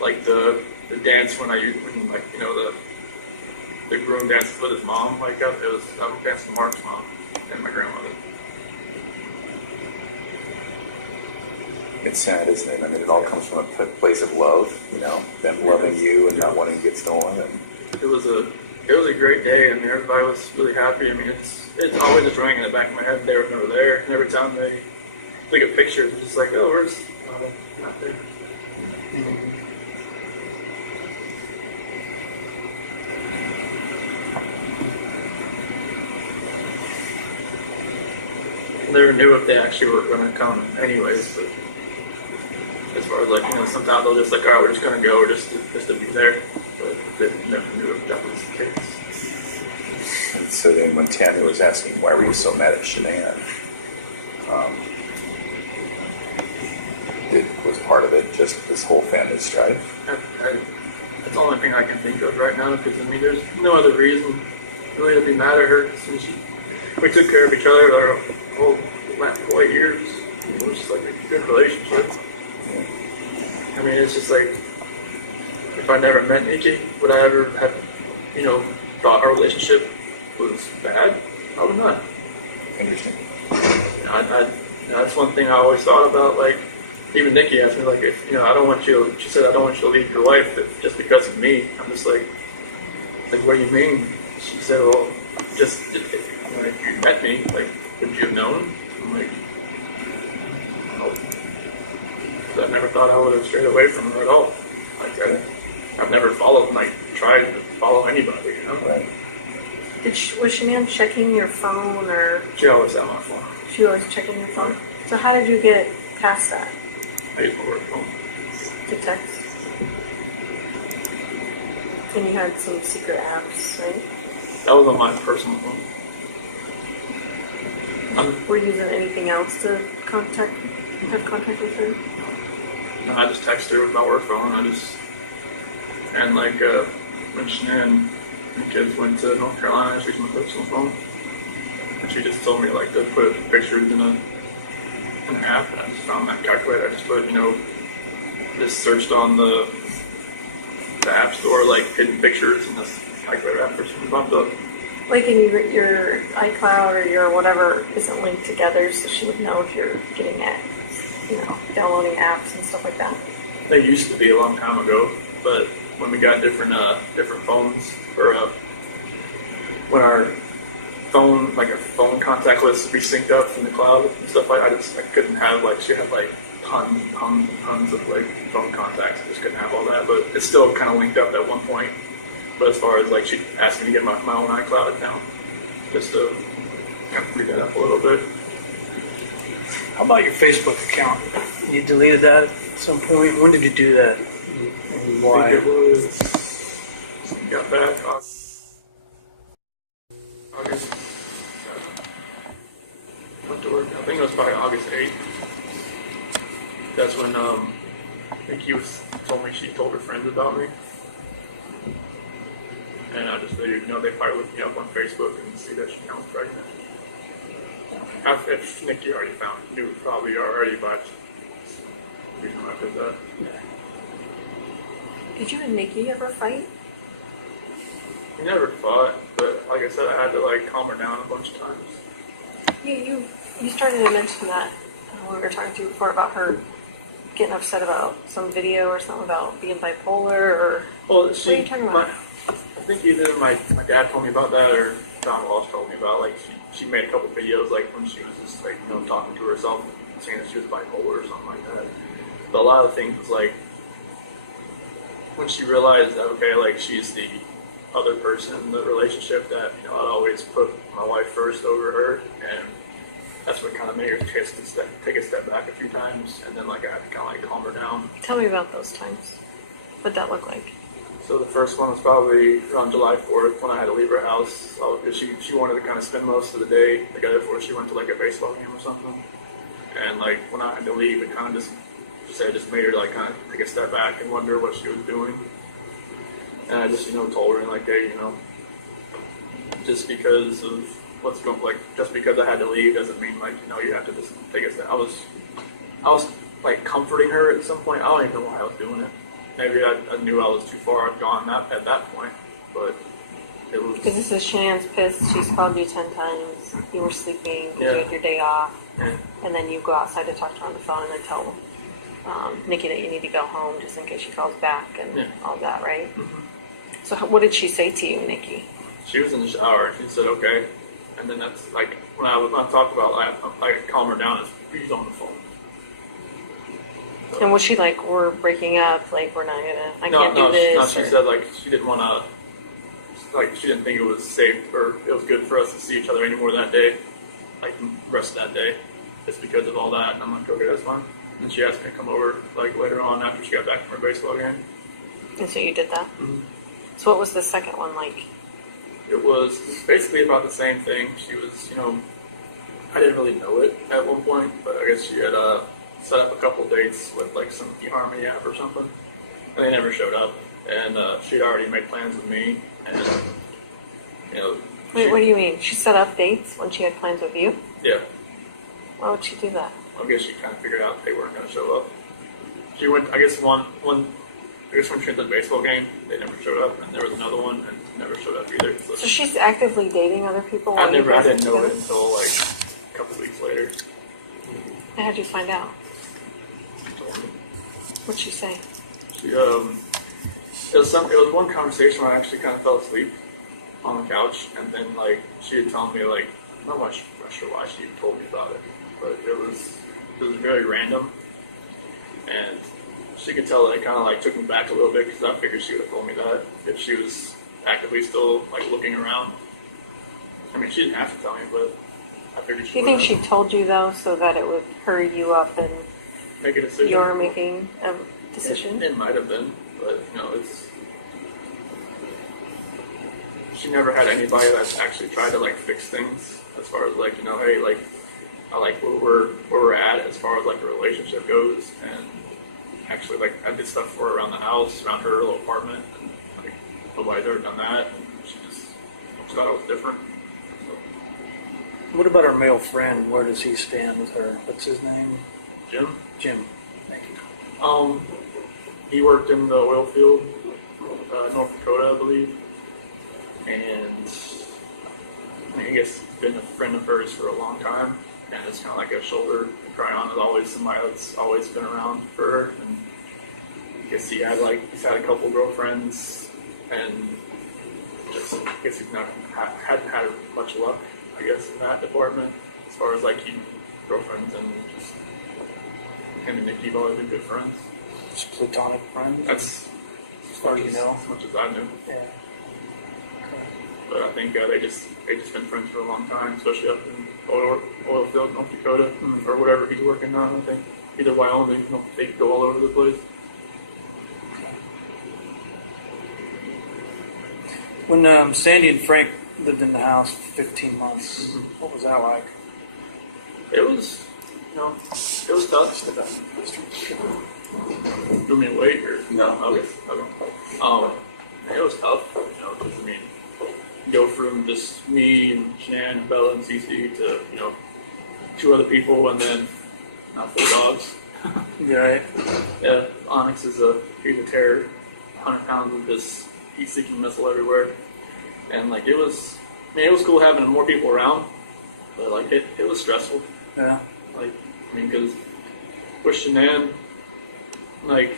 like the dance when like the groom dances with his mom. Like I was dancing with Mark's mom and my grandmother. It's sad, isn't it? I mean, it all comes from a place of love, them loving you and not wanting to get stolen. And it was a great day. I mean, everybody was really happy. I mean, it's always just ringing in the back of my head. They were never there, and every time they take a picture, it's just like, oh, where's not there. I never knew if they actually were going to come anyways, but as far as sometimes they'll just like, all right, we're just going to go just to be there, but they never knew if that was the case. And so then when Tammy was asking, why were you so mad at Shanann? Was part of it just this whole family strife? That's the only thing I can think of right now, because I mean, there's no other reason really to be mad at her, since we took care of each other our whole last 4 years. It was just like a good relationship. I mean, it's just like, if I never met Nikki, would I ever have, thought our relationship was bad? Probably not. Interesting. That's one thing I always thought about. Like, even Nikki asked me, like, if I don't want you. She said, I don't want you to leave your wife just because of me. I'm just like, what do you mean? She said, well, just if you met me, like, would you have known? I'm like, no. I never thought I would have strayed away from her at all. Like, I've never tried to follow anybody, Right. Was Shanann checking your phone, or? She always had my phone. She always checking your phone? So how did you get past that? I used my work phone. To text? And you had some secret apps, right? That was on my personal phone. Were you using anything else to have contact with her? No, I just texted her with my work phone. And when Shanann and the kids went to North Carolina, I just used my personal phone. And she just told me to put pictures in an app, and I just found that calculator. I just put, just searched on the app store, hidden pictures, and this calculator app first bumped up. Like in your iCloud or your whatever isn't linked together, so she would know if you're getting it, downloading apps and stuff like that. They used to be a long time ago, but when we got different phones, or when our phone contact list resynced up from the cloud and stuff, I couldn't have she had tons and tons and tons of phone contacts. I just couldn't have all that, but it's still kind of linked up at one point. But as far as she asked me to get my own iCloud account, just to kind of free that up a little bit. How about your Facebook account? You deleted that at some point. When did you do that? And why? I think it was got back on August. Went to work. I think it was probably August 8th. That's when Nikki told me she told her friends about me. And I just figured, they probably looked me up on Facebook and see that she was pregnant. If Nikki already knew probably already, but the reason why I did that. Did you and Nikki ever fight? We never fought, but like I said, I had to calm her down a bunch of times. You started to mention that when we were talking to you before about her getting upset about some video or something about being bipolar, or what are you talking about? I think either my dad told me about that, or Don Walsh told me about she made a couple videos when she was just talking to herself, saying that she was bipolar or something like that. But a lot of the things was when she realized that she's the other person in the relationship, that I'd always put my wife first over her, and that's what kind of made her take a step back a few times, and then I had to kind of calm her down. Tell me about those times. What'd that look like? So the first one was probably around July 4th when I had to leave her house, because she wanted to kind of spend most of the day together before she went to a baseball game or something. And when I had to leave, it kind of just made her kind of take a step back and wonder what she was doing. And I just told her hey, just because of what's going just because I had to leave doesn't mean you have to just take a step. I was comforting her at some point. I don't even know why I was doing it. maybe I knew I was too far gone at that point, but it was. Because this is Shannon's pissed. She's called you 10 times. You were sleeping. Yeah. You had your day off. Yeah. And then you go outside to talk to her on the phone and then tell Nikki that you need to go home just in case she calls back and all that, right? Mm-hmm. So what did she say to you, Nikki? She was in the shower. She said, "Okay," and then that's like when I talked about I calm her down. She's on the phone. So, And was she like, we're breaking up, like we're not gonna, I can't do no, this? she said like she didn't want to, like she didn't think it was safe or it was good for us to see each other anymore that day, like the rest of that day, just because of all that. And I'm like, okay, that's fine. And then she asked me to come over like later on after she got back from her baseball game. And so you did that? Mm-hmm. So what was the second one like? It was basically about the same thing. She was, I didn't really know it at one point, but I guess she had set up a couple dates with like some eHarmony app or something, and they never showed up. And she had already made plans with me, and Wait, what do you mean? She set up dates when she had plans with you? Yeah, Why would she do that? I guess she kind of figured out they weren't going to show up. She went, I guess when she went to the baseball game, they never showed up, and there was another one, and never showed up either. So she's actively dating other people? while I you guys didn't are know it together? until like a couple weeks later. How did you find out? She told me. What'd she say? She, it was one conversation where I actually kind of fell asleep on the couch, and then like she had told me like I'm not sure why she told me about it, but it was very random, and she could tell that it kind of like took me back a little bit because I figured she would have told me that if she was actively still like looking around. I mean, she didn't have to tell me, but I figured she Do you would think she told you though so that it would hurry you up and make a decision. you're making a decision? It might have been, but it's. She never had anybody that's actually tried to like fix things as far as like hey, like I like where we're at as far as like the relationship goes, and actually like I did stuff for her around the house, around her little apartment, and like nobody's ever done that, and she thought it was different. So, What about our male friend? Where does he stand with her? What's his name? Jim, Thank you. he worked in the oil field, North Dakota, I believe, and I guess been a friend of hers for a long time, and it's kind of like a shoulder to cry on. There's always somebody that's always been around for her, and I guess he's had a couple girlfriends, and just I guess he's hadn't had much luck, I guess, in that department as far as like keeping girlfriends, and just him and Nikki have always been good friends. Just platonic friend? That's as far as you know. as much as I knew. Yeah. But I think they just been friends for a long time, especially up in oil field, North Dakota, or whatever he's working on. I think either Wyoming, they go all over the place. When Sandy and Frank lived in the house for 15 months, what was that like? It was, it was tough. You want me to wait or No. Okay. It was tough, because I mean, go from just me and Shanann and Bella and Cece to two other people, and then not 4 dogs. You alright? Yeah, Onyx he's a terror, 100 pounds of this heat-seeking missile everywhere, and like it was cool having more people around, but like it was stressful. Yeah. Like because with Shanann, like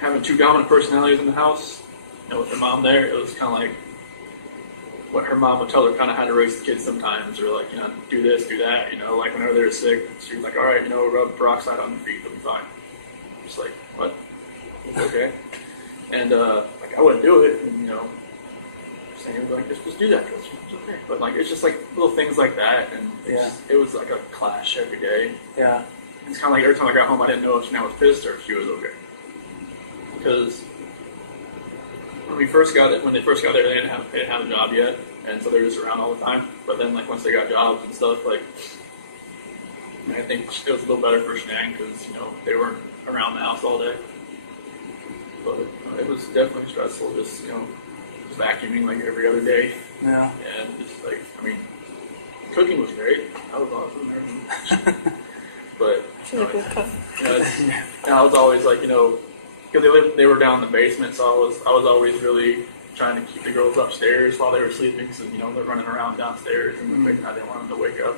having 2 dominant personalities in the house, and with her mom there, it was kind of like what her mom would tell her kind of how to raise the kids sometimes, or like, do this, do that, like whenever they're sick, she was like, all right, rub peroxide on your feet, they'll be fine. I'm just like, what? Okay. And, like, I wouldn't do it, and, saying, like, just do that, it's okay. But, like, it's just, like, little things like that, and it was, like, a clash every day. Yeah. It's kind of like every time I got home, I didn't know if Shanann was pissed or if she was okay. Because when they first got there, they didn't have a job yet, and so they were just around all the time. But then, like once they got jobs and stuff, like I think it was a little better for Shanann because they weren't around the house all day. But it was definitely stressful, just just vacuuming like every other day, Yeah. and just like cooking was great. That was awesome. But She's a good cook. and I was always like because they were down in the basement, so I was always really trying to keep the girls upstairs while they were sleeping, so you know they're running around downstairs, and I didn't want them to wake up.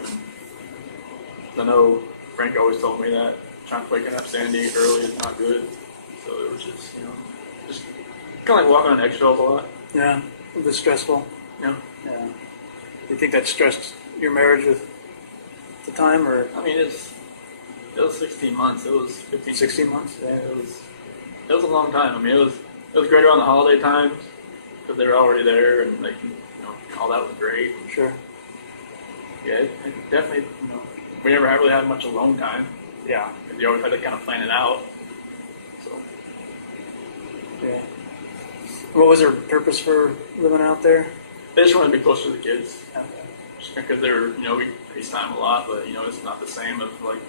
And I know Frank always told me that waking up Sandy early is not good, so it was just just kind of like walking on eggshells a lot. Yeah, a bit stressful. Yeah. Yeah. Do you think that stressed your marriage with the time, or I mean, it was 16 months. It was 15, 16 months? Yeah, it was a long time. I mean, it was great around the holiday times because they were already there, and like all that was great. Sure. Yeah, it definitely. We never really had much alone time. Yeah. You always had to kind of plan it out. So. Yeah. What was her purpose for living out there? They just wanted to be closer to the kids. Okay. Just because they were, we FaceTime a lot, but it's not the same as like.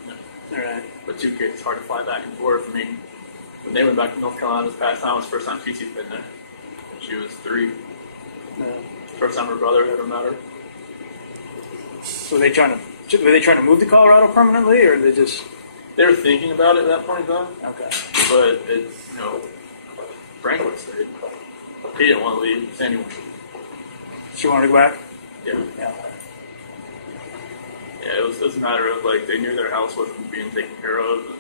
All right. With 2 kids, it's hard to fly back and forth. I mean, when they went back to North Carolina this past time, it was the first time Cece's been there. And she was 3. Yeah. First time her brother had ever met her. So were they trying to move to Colorado permanently, or they just? They were thinking about it at that point in time. Okay. But it's, Frank would have stayed. He didn't want to leave. Sandy wanted to leave. She wanted to go back. Yeah. Yeah. Yeah, it was a matter of like they knew their house wasn't being taken care of.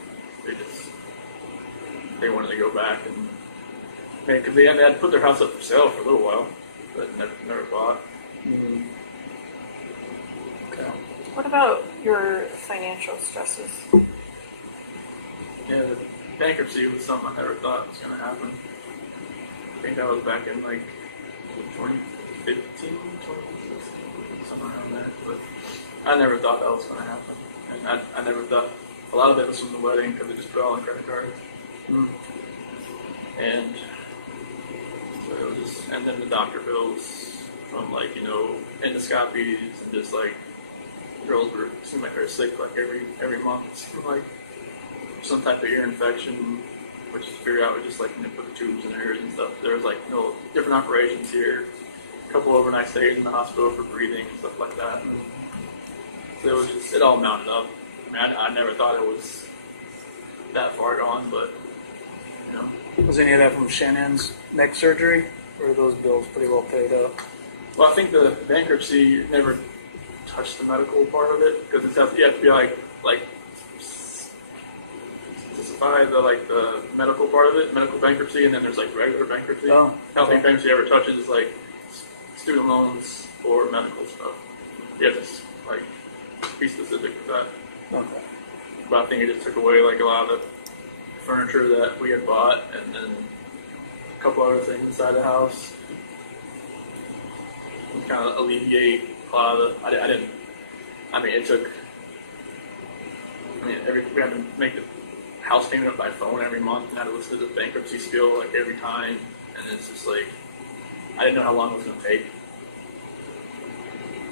They wanted to go back and because they had put their house up for sale for a little while, but never bought. Mm-hmm. Okay. What about your financial stresses? Yeah, the bankruptcy was something I never thought was going to happen. I think that was back in like 2015, 2016, somewhere around there. But I never thought that was going to happen. And I never thought, a lot of it was from the wedding because they just put all on credit cards. Mm. And so it was just, and then the doctor bills from like, endoscopies and just like, girls seemed like they were sick like every month. It seemed like some type of ear infection, which is figured out with just like put the tubes in their ears and stuff. There was like different operations here, a couple overnight stays in the hospital for breathing and stuff like that. And so it was just, it all mounted up. I mean, I never thought it was that far gone, but Was any of that from Shannon's neck surgery, or are those bills pretty well paid up? Well, I think the bankruptcy never touched the medical part of it because you have to be like specify the medical part of it, medical bankruptcy, and then there's like regular bankruptcy. Oh, I don't think bankruptcy ever touches is like student loans or medical stuff. You have to be specific with that. Okay. But I think it just took away like a lot of the furniture that we had bought, and then a couple other things inside the house. And kind of alleviate a lot of the. It took. We had to make the house payment by phone every month, and had to listen to the bankruptcy spiel like every time, and it's just like I didn't know how long it was going to take.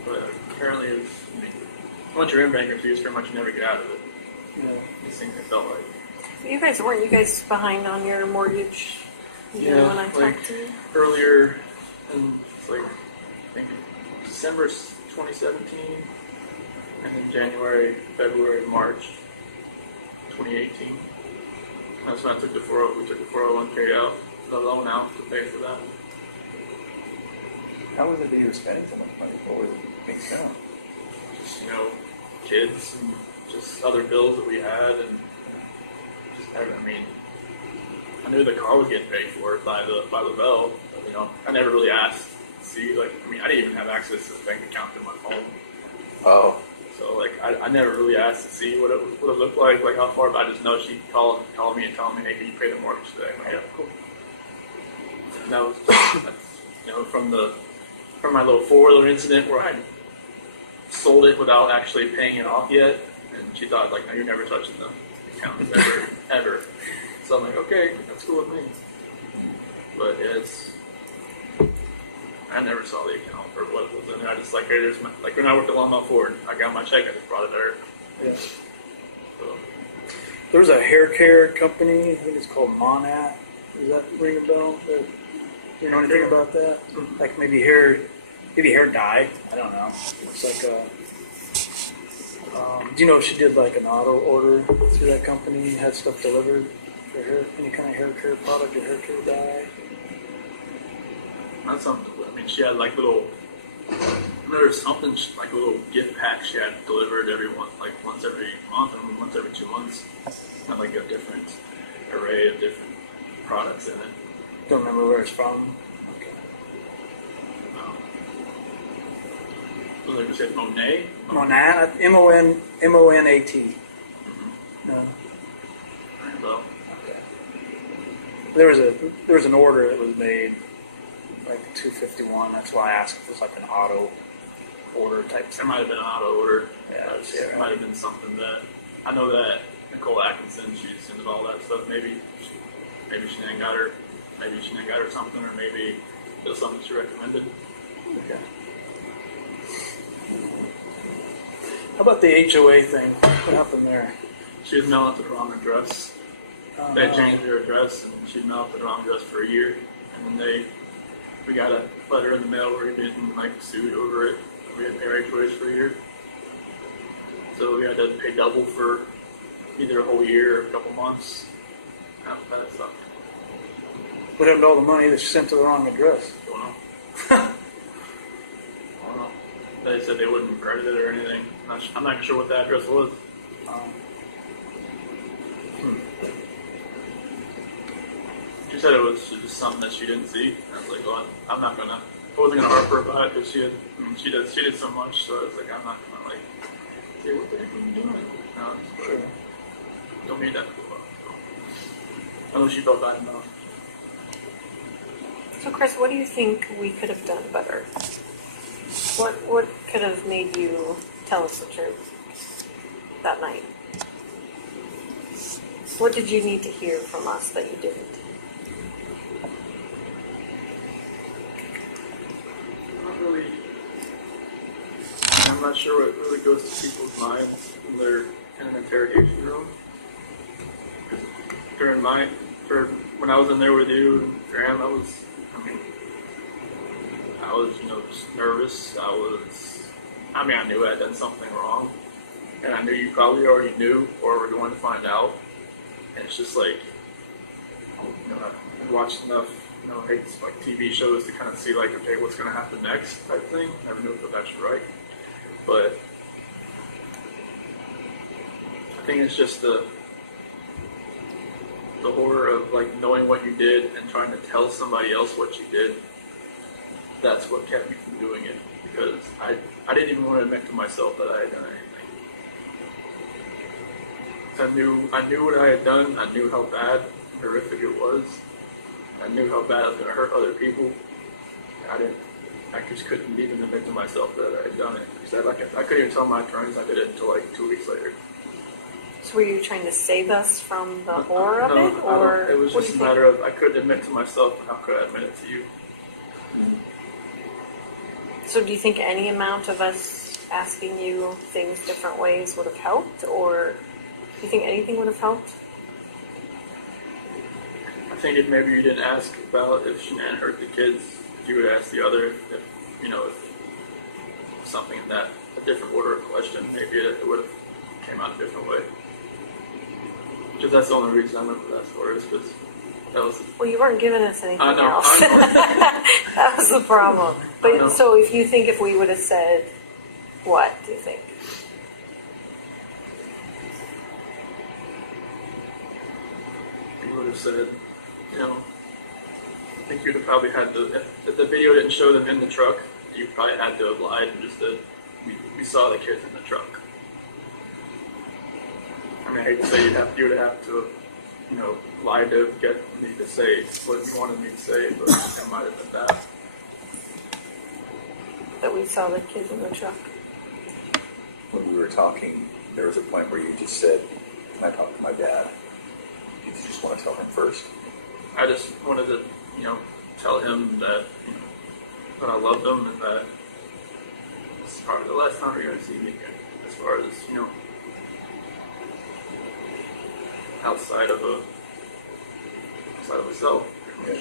But apparently, once you're in bankruptcy, it's pretty much you never get out of it. Yeah. These things it felt like. Weren't you guys behind on your mortgage? When I talked to you? Earlier, in I think December 2017, and then January, February, March 2018. That's when we took the 401k out, the loan out to pay for that. How was it that you were spending so much money? What was it being spent on? Just, kids and just other bills that we had, and just I knew the car was getting paid for by the bell. But, I never really asked to see. I didn't even have access to the bank account in my phone. Oh. So I never really asked to see what it looked like how far. But I just know she'd call me and tell me, hey, can you pay the mortgage today? I'm like, yeah, cool. And that was from my little 4-wheeler incident where I sold it without actually paying it off yet, and she thought no, you're never touching the account ever. So I'm like, okay, that's cool with me. But I never saw the account or what was in there. I just hey, there's my when I worked at Longmont Ford, I got my check, I just brought it there. Yeah. So There was a hair care company, I think it's called Monat. Does that ring a bell? Do you know anything about that? Like maybe hair dye. I don't know. It's like a. Do you know if she did like an auto order through that company and had stuff delivered Your hair, any kind of hair care product, your hair care dye. Not something. I mean, she had like little. There was something like a little gift pack she had delivered once every month and once every 2 months. Had like a different array of different products in it. Don't remember where it's from. Okay. Was like you said, Monet? Monat, M-O-N-A-T. No. Well, Okay. There was an order that was made, like $251. That's why I asked if it was like an auto order type it thing. might have been an auto order. Yeah, It might have been something that I know that Nicole Atkinson, she's into all that stuff. Maybe she didn't got her. Maybe she didn't got her something, or maybe it was something she recommended. Okay. How about the HOA thing? What happened there? She was mailing it to the wrong address. They changed her address, and she mailed to the wrong address for a year. And then we got a letter in the mail where we getting like sued over it. We had to pay our HOAs for a year, so we had to pay double for either a whole year or a couple months. That sucked. What happened to all the money that she sent to the wrong address? Don't know. I don't know. They said they wouldn't credit it or anything. I'm not even sure what the address was. She said it was just something that she didn't see. I was like, well, I wasn't gonna harp her about it because she did so much. So I was like, I'm not gonna like say what the heck are you doing? No, Sure. don't need that. Unless she felt bad enough. So, Chris, what do you think we could have done better? What could have made you tell us the truth that night? What did you need to hear from us that you didn't? Not really. I'm not sure what really goes to people's minds when they're in an interrogation room. When I was in there with you and Graham, I was just nervous. I knew I had done something wrong, and I knew you probably already knew or were going to find out. And it's just like, I've watched enough, like TV shows to kind of see like, okay, what's going to happen next type thing. Never knew if that's right, but I think it's just the horror of like knowing what you did and trying to tell somebody else what you did. That's what kept me from doing it, because I didn't even want to admit to myself that I had done anything. I knew what I had done. I knew how bad, horrific it was. I knew how bad I was going to hurt other people. I just couldn't even admit to myself that I had done it. Because I couldn't even tell my attorneys I did it until like 2 weeks later. So were you trying to save us from the horror of it, or it was what do just you a think? matter of I couldn't admit to myself. How could I admit it to you? So do you think any amount of us asking you things different ways would have helped, or do you think anything would have helped? I think if maybe you didn't ask about if Shanann hurt the kids, if you would ask the other, if something in that a different order of question, maybe it would have came out a different way. Because that's the only reason I remember that story, is because that was. Well, you weren't giving us anything I know. else. That was the problem. I know. But so if we would have said, what do you think? You would have said, I think you'd have probably had to, if the video didn't show them in the truck, you probably had to have lied and just said, we saw the kids in the truck. I mean, I hate to say you would have to, lie to get me to say what you wanted me to say, but it might have been that. That we saw the kids in the truck. When we were talking, there was a point where you just said, "Can I talk to my dad?" Did you just want to tell him first? I just wanted to, tell him that, that I loved him and that it's probably the last time you're going to see me again, as far as, outside of a cell. Yeah.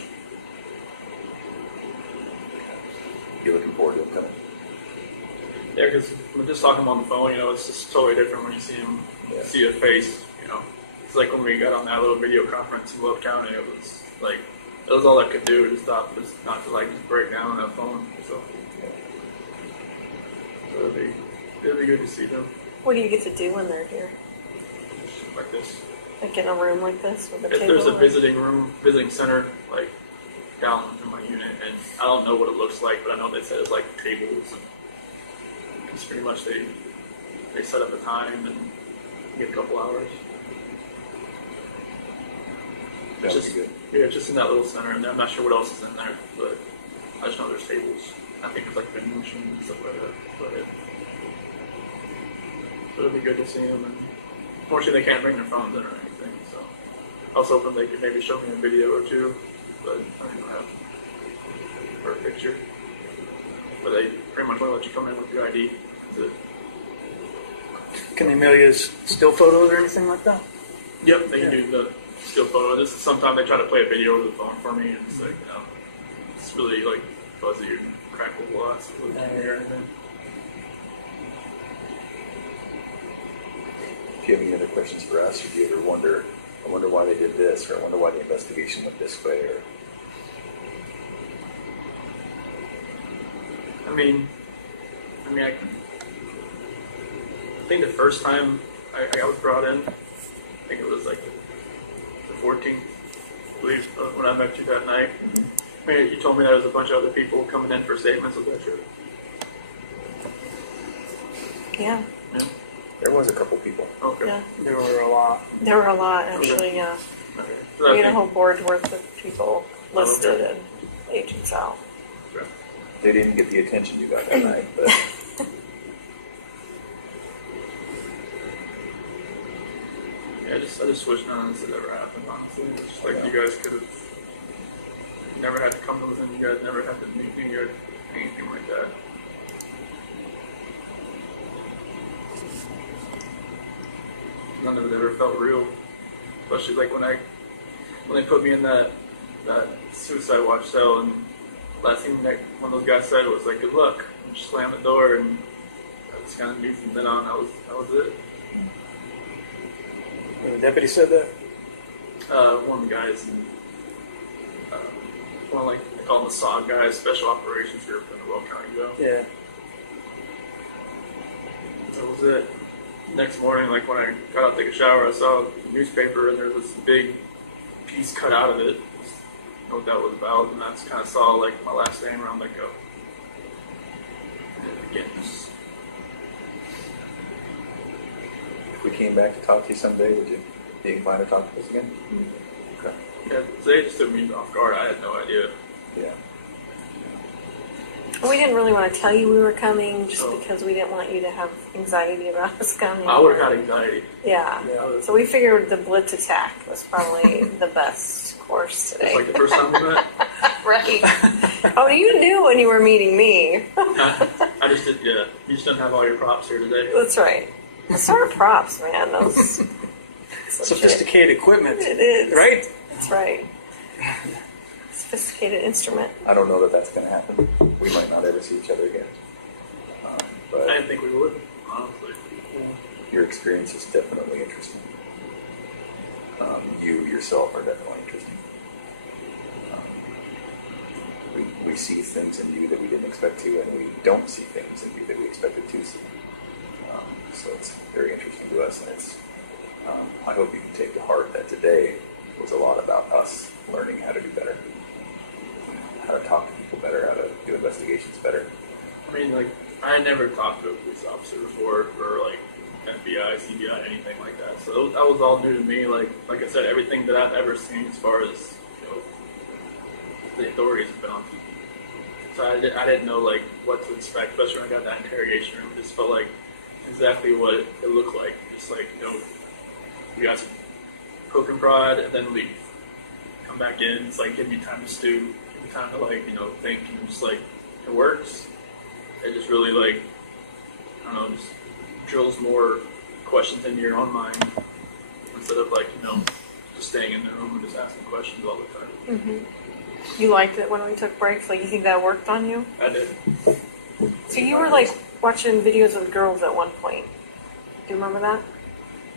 You looking forward to him coming? Yeah, because we're just talking on the phone, it's just totally different when you see him, see a face, It's It's like when we got on that little video conference in Love County, it was like, that was all I could do to stop, just not to like just break down on that phone. So it'll be good to see them What do you get to do when they're here? like this. Like in a room like this with a If table? there's a or- visiting center, like down in my unit, and I don't know what it looks like, but I know they said it's like tables. It's pretty much they set up a time and get a couple hours. It's That'd just, be good. yeah, it's just in that little center, and I'm not sure what else is in there, but I just know there's tables. I think it's like vending machines and stuff like that. But it'll be good to see them. And unfortunately, they can't bring their phones in or anything, so I was hoping they could maybe show me a video or two, but I didn't have for a picture. But they pretty much want to let you come in with your ID. That's it. Can they mail you still photos or anything like that? Yep, they can do the still photo. This is sometimes they try to play a video over the phone for me, and it's like, it's really like fuzzy and crackles a lot, so I can't hear anything. If you have any other questions for us, or do you ever wonder, I wonder why they did this, or I wonder why the investigation went this way, or I think the first time I was brought in, I think it was like the 14th, I believe, when I met you that night. I mean, you told me there was a bunch of other people coming in for statements. Was that true? Yeah, Yeah. there was a couple people. Okay. yeah. There were a lot. There were a lot, actually, yeah. Okay. So We I had a whole think, board worth of people listed okay. and agents out. okay. They didn't get the attention you got that night, but Yeah, I just wish none of this had ever happened, honestly. It's just like you guys could have never had to come to within, you guys never had to meet me or anything like that. None of it ever felt real. Especially like when they put me in that suicide watch cell, and last thing that one of those guys said was like, "Good luck," and just slammed the door, and I just kind of knew from then on that was it. The deputy said that. One of the guys, one of, like they call them the SOG guys, Special Operations Group in the Will County Jail. Yeah. That was it. Next morning, like when I got out to take a shower, I saw the newspaper and there was this big piece cut out of it. Didn't know what that was about, and that's kind of saw like my last name around like go. And again, just, if we came back to talk to you someday, would you be inclined to talk to us again? Okay. yeah, they just took me off guard. I had no idea. Yeah. We didn't really want to tell you we were coming just Oh. because we didn't want you to have anxiety about us coming. I would have had anxiety. Yeah. Yeah. So we figured the blitz attack was probably the best course today. It's like the first time we met. Right. Oh, you knew when you were meeting me. I just did. Yeah, you just didn't have all your props here today. That's right. It's our props, man. Those Sophisticated equipment. It is. Right? That's right. Sophisticated instrument. I don't know that that's going to happen. We might not ever see each other again. I But didn't think we would, honestly. your experience is definitely interesting. You yourself are definitely interesting. We see things in you that we didn't expect to, and we don't see things in you that we expected to see. So it's very interesting to us, and it's. I hope you can take to heart that today was a lot about us learning how to do better, how to talk to people better, how to do investigations better. I mean, like, I had never talked to a police officer before, or like FBI, CBI, anything like that. So that was all new to me. Like I said, everything that I've ever seen as far as the authorities have been on TV. So I didn't know like what to expect, especially when I got that interrogation room. It just felt like exactly what it looked like. Just like you guys poke and prod, and then leave. Come back in. It's like give me time to stew, give me time to think, and just like it works. It just really like I don't know, just drills more questions into your own mind instead of like just staying in the room and just asking questions all the time. Mm-hmm. You liked it when we took breaks? Like, you think that worked on you? I did. So you were like watching videos of girls at one point. Do you remember that?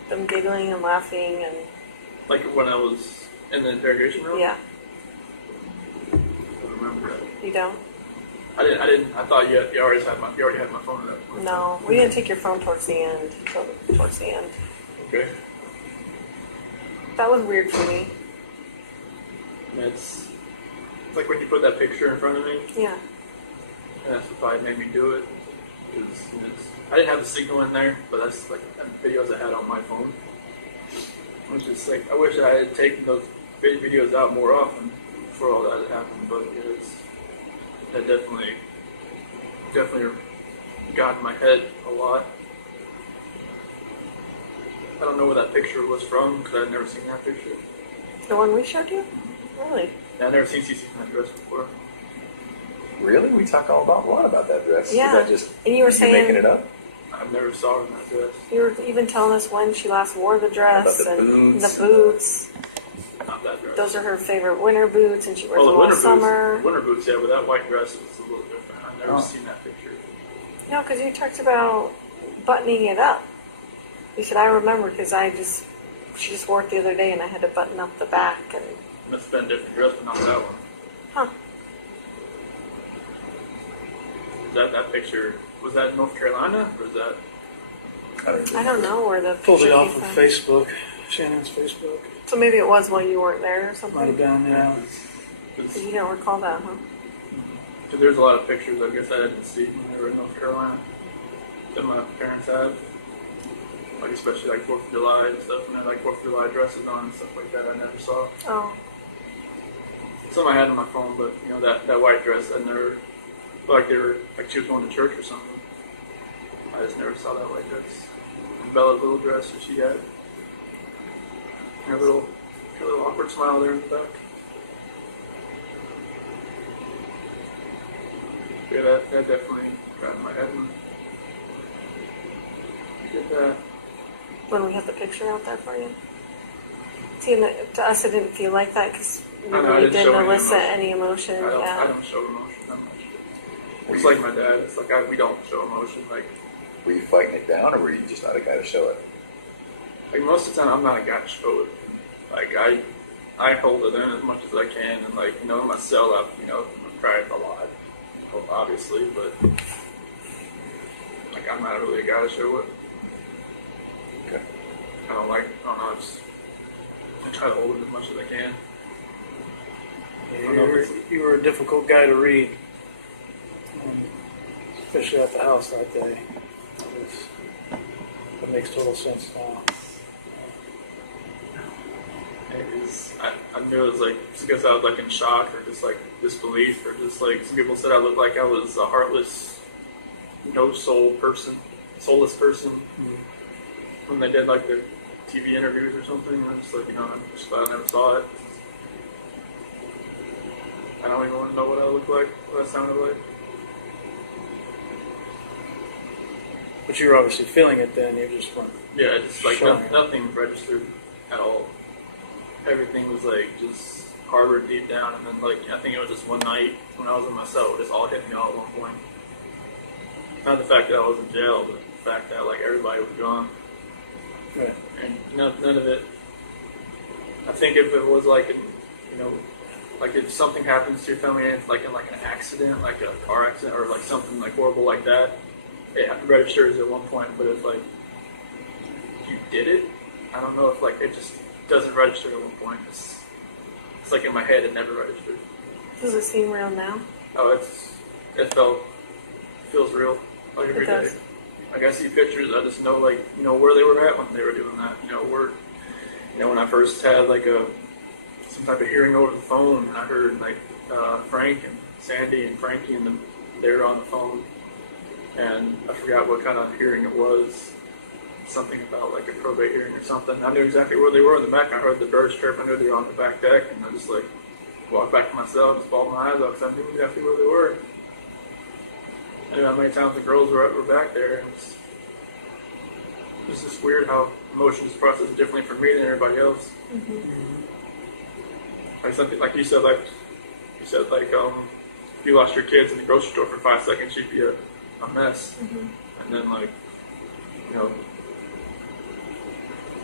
Them giggling and laughing and Like when I was in the interrogation room? Yeah. I don't remember that. You don't? I didn't, I thought you already had my phone at that point. No, we didn't take your phone towards the end. Towards the end. Okay. That was weird for me. It's like when you put that picture in front of me, Yeah. and that's what probably made me do it. Because I didn't have the signal in there, but that's like videos I had on my phone. It was just like, I wish I had taken those videos out more often before all that had happened, but that definitely got in my head a lot. I don't know where that picture was from because I'd never seen that picture. The one we showed you? Really? Yeah, I've never seen CC in that dress before. Really? We talk a lot about that dress. Yeah. Is that just And you were you saying making it up? I never saw her in that dress. you were even telling us when she last wore the dress About the and boots. the boots. Not that dress. Those are her favorite winter boots, and she wears Oh, them the all winter summer. boots. Winter boots, yeah, but that white dress is a little different. I've never Oh. seen that picture. No, because you talked about buttoning it up. You said I remember because she just wore it the other day, and I had to button up the back and. Must have been a different dress, but not that one. Huh. That picture, was that in North Carolina, or was that? I don't know where the Pulled picture it came off of from. Facebook, Shannon's Facebook. So maybe it was while you weren't there or Might have something. been, yeah. Because you don't recall that, huh? Because there's a lot of pictures I guess I didn't see when they were in North Carolina that my parents had. Like especially like 4th of July and stuff, and I had like 4th of July dresses on and stuff like that I never saw. Oh. Some I had on my phone, but you know that white dress I never, like they were like she was going to church or something. I just never saw that white dress. And Bella's little dress that she had. Her little awkward smile there in the back. Yeah, that definitely got in my head when I did that. When we had the picture out there for you. See, and to us it didn't feel like that because we I know, I really didn't didn't show any elicit emotion. any emotion. I Yeah. don't show emotion that much. It's like my dad. It's like we don't show emotion. Like Were you fighting it down, or were you just not a guy to show it? most of the time, I'm not a guy to show it. Like I hold it in as much as I can, and like in my cell, I've cried a lot, obviously, but like I'm not really a guy to show it. Okay. I don't know. I try to hold it as much as I can. Yeah, you were a difficult guy to read, especially at the house that day. That makes total sense now. I knew it was like, just because I was like in shock or just like disbelief or just like some people said I looked like I was a heartless, no soul person, soulless person. When they did like the TV interviews or something, I'm just like, I'm just glad I never saw it. I don't even want to know what I looked like, what I sounded like. But you were obviously feeling it then. You just weren't. Yeah, just like Sure. nothing registered at all. Everything was like just harbored deep down, and then like I think it was just one night when I was in my cell, it just all hit me all at one point. Not the fact that I was in jail, but the fact that like everybody was gone, Right. and none of it. I think if it was like like if something happens to your family, and it's like in like an accident, like a car accident, or like something like horrible like that, it registers at one point. But if like you did it, I don't know if like it just doesn't register at one point. It's like in my head, it never registered. Does it seem real now? Oh, it feels real like every It day. does. Like I see pictures, I just know like where they were at when they were doing that. When I first had like some type of hearing over the phone, and I heard like Frank and Sandy and Frankie and they were on the phone, and I forgot what kind of hearing it was. Something about like a probate hearing or something. I knew exactly where they were in the back. I heard the birds chirp. I knew they were on the back deck, and I just like walked back to my cell, just bawled my eyes out because I knew exactly where they were. I knew how many times the girls were back there, and it's just weird how emotions process differently for me than everybody else. Like something like you said, if you lost your kids in the grocery store for 5 seconds, you'd be a mess, and then like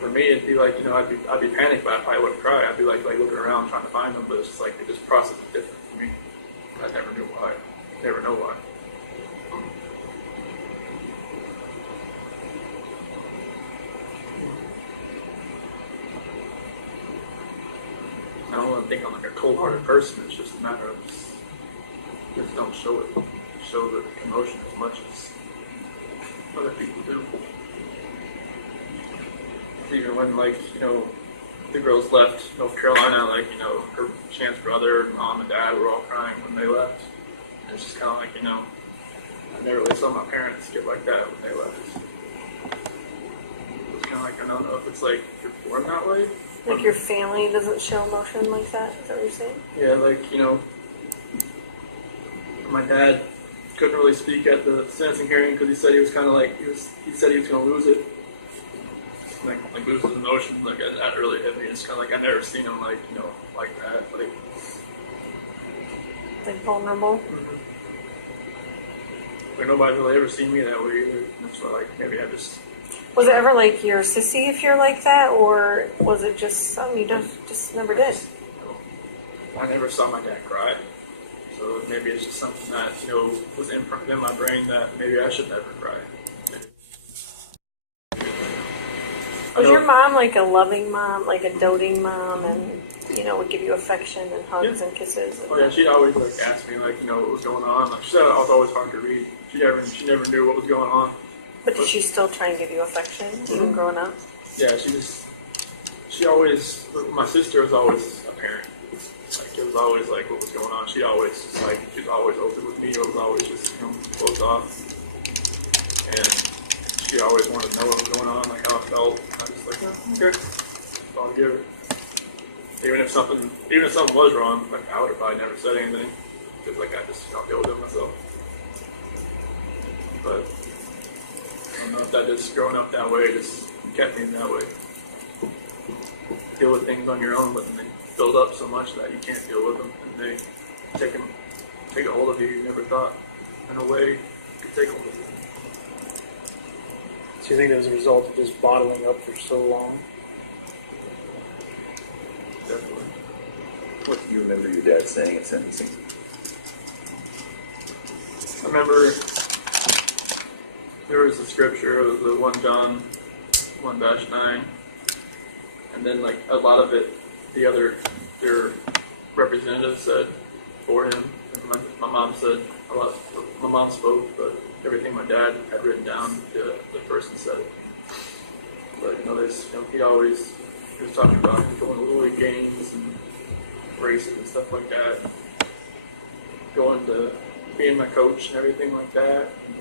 for me, it'd be like, I'd be panicked, but I probably wouldn't cry. I'd be like looking around trying to find them, but it's just like, it just process is different for me. I never knew why. Never know why. I don't want to think I'm like a cold-hearted person. It's just a matter of just don't show it. Show the emotion as much as other people do. Even when, like, the girls left North Carolina, like, her Chance brother, mom, and dad were all crying when they left. And it's just kind of like, I never really saw my parents get like that when they left. It's kind of like, I don't know if it's like you're born that way. Like your family doesn't show emotion like that? Is that what you're saying? Yeah, like, my dad couldn't really speak at the sentencing hearing because he said he was kind of like, he said he was going to lose it. Like lose his emotions, like that really hit me. It's kind of like I never seen him like that, like vulnerable. Mm-hmm. Like nobody's really ever seen me that way either. That's why maybe I just. Was it ever like you're a sissy if you're like that, or was it just something you just never did? I never saw my dad cry, so maybe it's just something that was imprinted in my brain that maybe I should never cry. Was your mom like a loving mom, like a doting mom, and would give you affection and hugs and kisses? Oh yeah, she'd always ask me what was going on. Like she said, I was always hard to read. She never knew what was going on. But did she still try and give you affection even growing up? Yeah, she always. My sister was always a parent. Like it was always like what was going on. She was always open with me. It was always just closed off, and she always wanted to know what was going on, like how I felt. And I was just like, okay, I'll give it. Even if something was wrong, like I would have probably never said anything, because I just deal with it myself. But I don't know if that just growing up that way just kept me that way. Deal with things on your own, but then they build up so much that you can't deal with them, and they take a hold of you. You never thought, in a way, you could take hold of you. So you think it was a result of just bottling up for so long? Definitely. What do you remember your dad saying at sentencing? I remember there was a scripture, it was the 1 John 1-9, and then like a lot of it, their representative said for him. And my mom said a lot. My mom spoke, but everything my dad had written down, the person said it. But he was talking about going to Little League games and racing and stuff like that. Going to being my coach and everything like that. And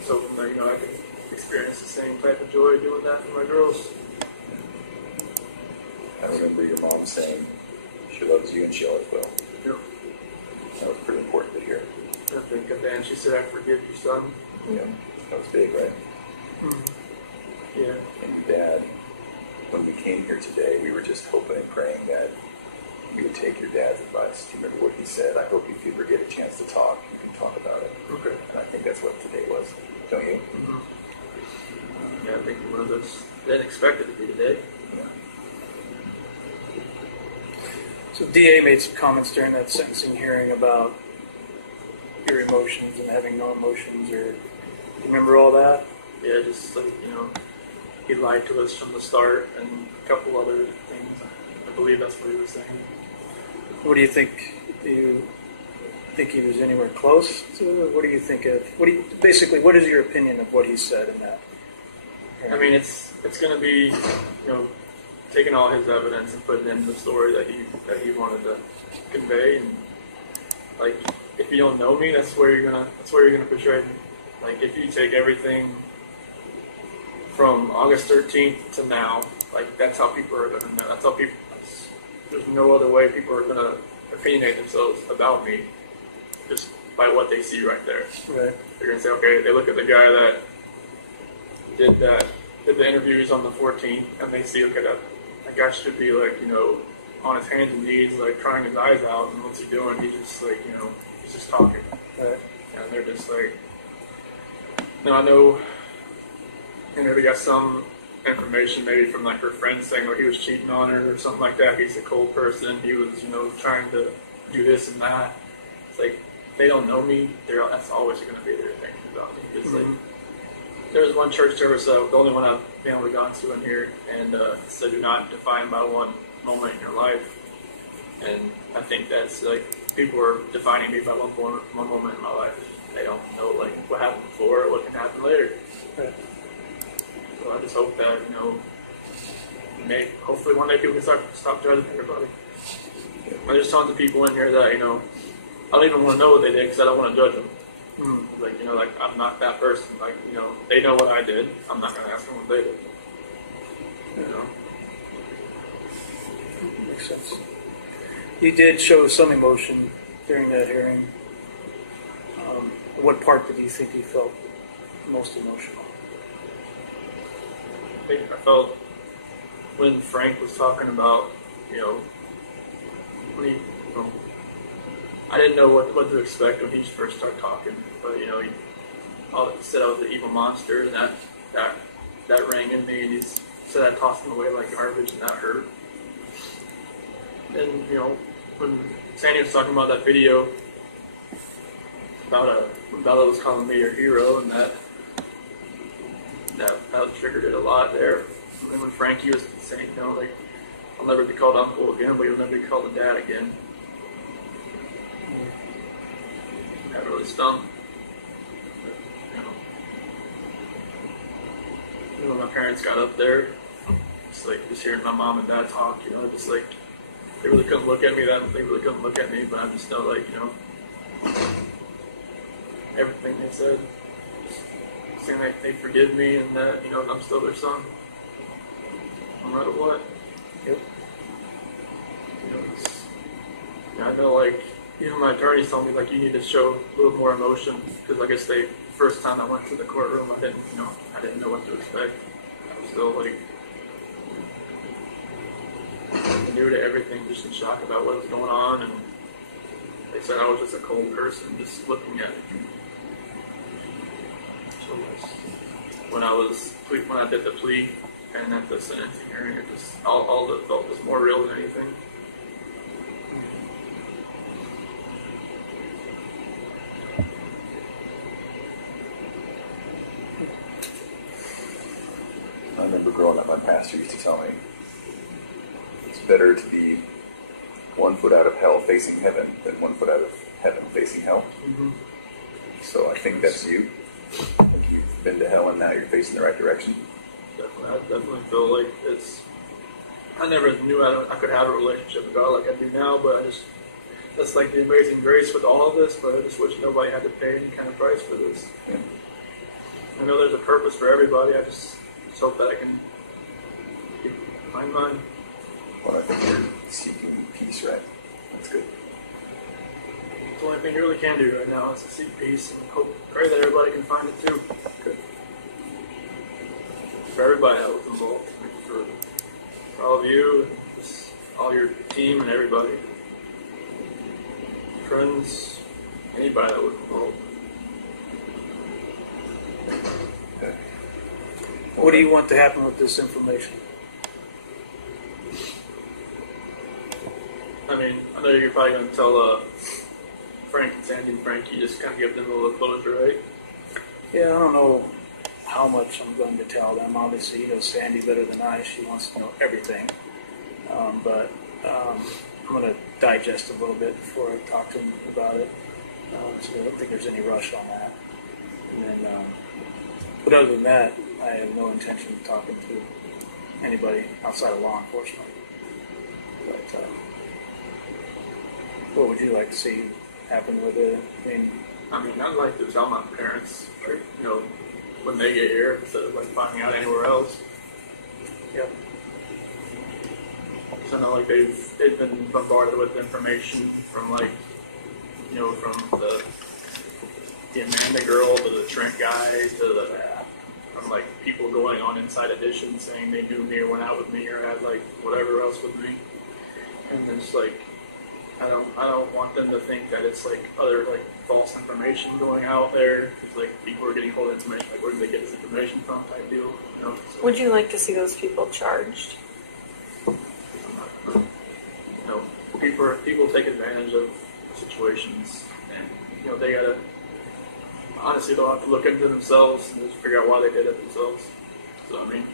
so from there, I can experience the same type of joy doing that for my girls. I remember your mom saying she loves you and she always will. Yeah. That was pretty important to hear. I think, and she said, "I forgive you, son." Yeah, that was big, right? Mm-hmm. Yeah. And your dad, when we came here today, we were just hoping and praying that you would take your dad's advice. Do you remember what he said? I hope if you ever get a chance to talk, you can talk about it. Okay. And I think that's what today was, don't you? Mm-hmm. Yeah, I think one of those didn't expect it to be today. Yeah. So DA made some comments during that sentencing hearing about your emotions and having no emotions, or do you remember all that? Yeah, just like, he lied to us from the start and a couple other things. I believe that's what he was saying. What do you think? Do you think he was anywhere close to it? What do you think of? Basically, what is your opinion of what he said in that? I mean, it's going to be, taking all his evidence and putting in the story that he wanted to convey. And like, if you don't know me, that's where you're gonna portray me. Like, if you take everything from August 13th to now, like, that's how people are gonna know. That's how people. There's no other way people are gonna opinionate themselves about me, just by what they see right there. Right. They're gonna say, okay, they look at the guy that did the interviews on the 14th, and they see, okay, that guy should be like, on his hands and knees, like crying his eyes out, and what's he doing? He's just like, he's just talking. Right. And they're just like, I know, they got some information maybe from like her friend saying, oh, he was cheating on her or something like that. He's a cold person. He was, trying to do this and that. It's like, they don't know me. That's always going to be their thing about me. It's like, there was one church service, the only one I've been able to gone to in here, and it said, do not define by one moment in your life. And I think that's like, people are defining me by one moment in my life. They don't know like what happened before or what can happen later. Right. So I just hope that, hopefully one day people can stop judging everybody. There's tons of people in here that, I don't even want to know what they did because I don't want to judge them. Like, I'm not that person. Like, they know what I did. I'm not going to ask them what they did. Makes sense. You did show some emotion during that hearing. What part did you think you felt most emotional? I think I felt when Frank was talking about, when he, I didn't know what to expect when he first started talking, but he said I was the evil monster, and that rang in me, and he said I tossed him away like garbage, and that hurt. And when Sandy was talking about that video about Bella was calling me her hero, and that triggered it a lot there. And when Frankie was saying, like, I'll never be called uncle again, but you'll never be called a dad again. That really stung. When my parents got up there, just hearing my mom and dad talk, just like, they really couldn't look at me. They really couldn't look at me, but I just know, everything they said, saying like they forgive me and that, I'm still their son, no matter what. Yep. I know, my attorneys told me, you need to show a little more emotion, because, the first time I went to the courtroom, I didn't know what to expect. I was still, new to everything, just in shock about what was going on, and they said I was just a cold person, just looking at it. So when I did the plea and at the sentencing hearing, it just all that felt was more real than anything. I remember growing up, my pastor used to tell me it's better to be 1 foot out of hell facing heaven than 1 foot out of heaven facing hell. Mm-hmm. So I think that's you. You've been to hell and now you're facing the right direction. Definitely, I definitely feel like I never knew I could have a relationship with God like I do now, but that's like the amazing grace with all of this, but I just wish nobody had to pay any kind of price for this. Yeah. I know there's a purpose for everybody, I just hope that I can find mine. Well, I think you're seeking peace, right? That's good. It's the only thing you really can do right now is to seek peace and pray that everybody can find it too. Good. For everybody that was involved, for all of you, and just all your team and everybody. Friends, anybody that was involved. Okay. What do you want to happen with this information? I know you're probably going to tell Frank and Sandy and Frankie, just kind of give them a little closure, right? Yeah, I don't know how much I'm going to tell them. Obviously, Sandy better than I. She wants to know everything. But I'm going to digest a little bit before I talk to them about it. So I don't think there's any rush on that. And then, but other than that, I have no intention of talking to anybody outside of law enforcement. But what would you like to see happen with it? I'd like to tell my parents, when they get here, instead of finding out anywhere else. Yep. So I know they've been bombarded with information from from the Amanda girl to the Trent guy to from people going on Inside Edition saying they knew me or went out with me or had whatever else with me, and then just I don't want them to think that it's like other like false information going out there. It's like people are getting hold of information. Like, where did they get this information from? Type deal. You know. So, Would you like to see those people charged? you know, people take advantage of situations, and you know they gotta. Honestly, they'll have to look into themselves and just figure out why they did it themselves. So I mean,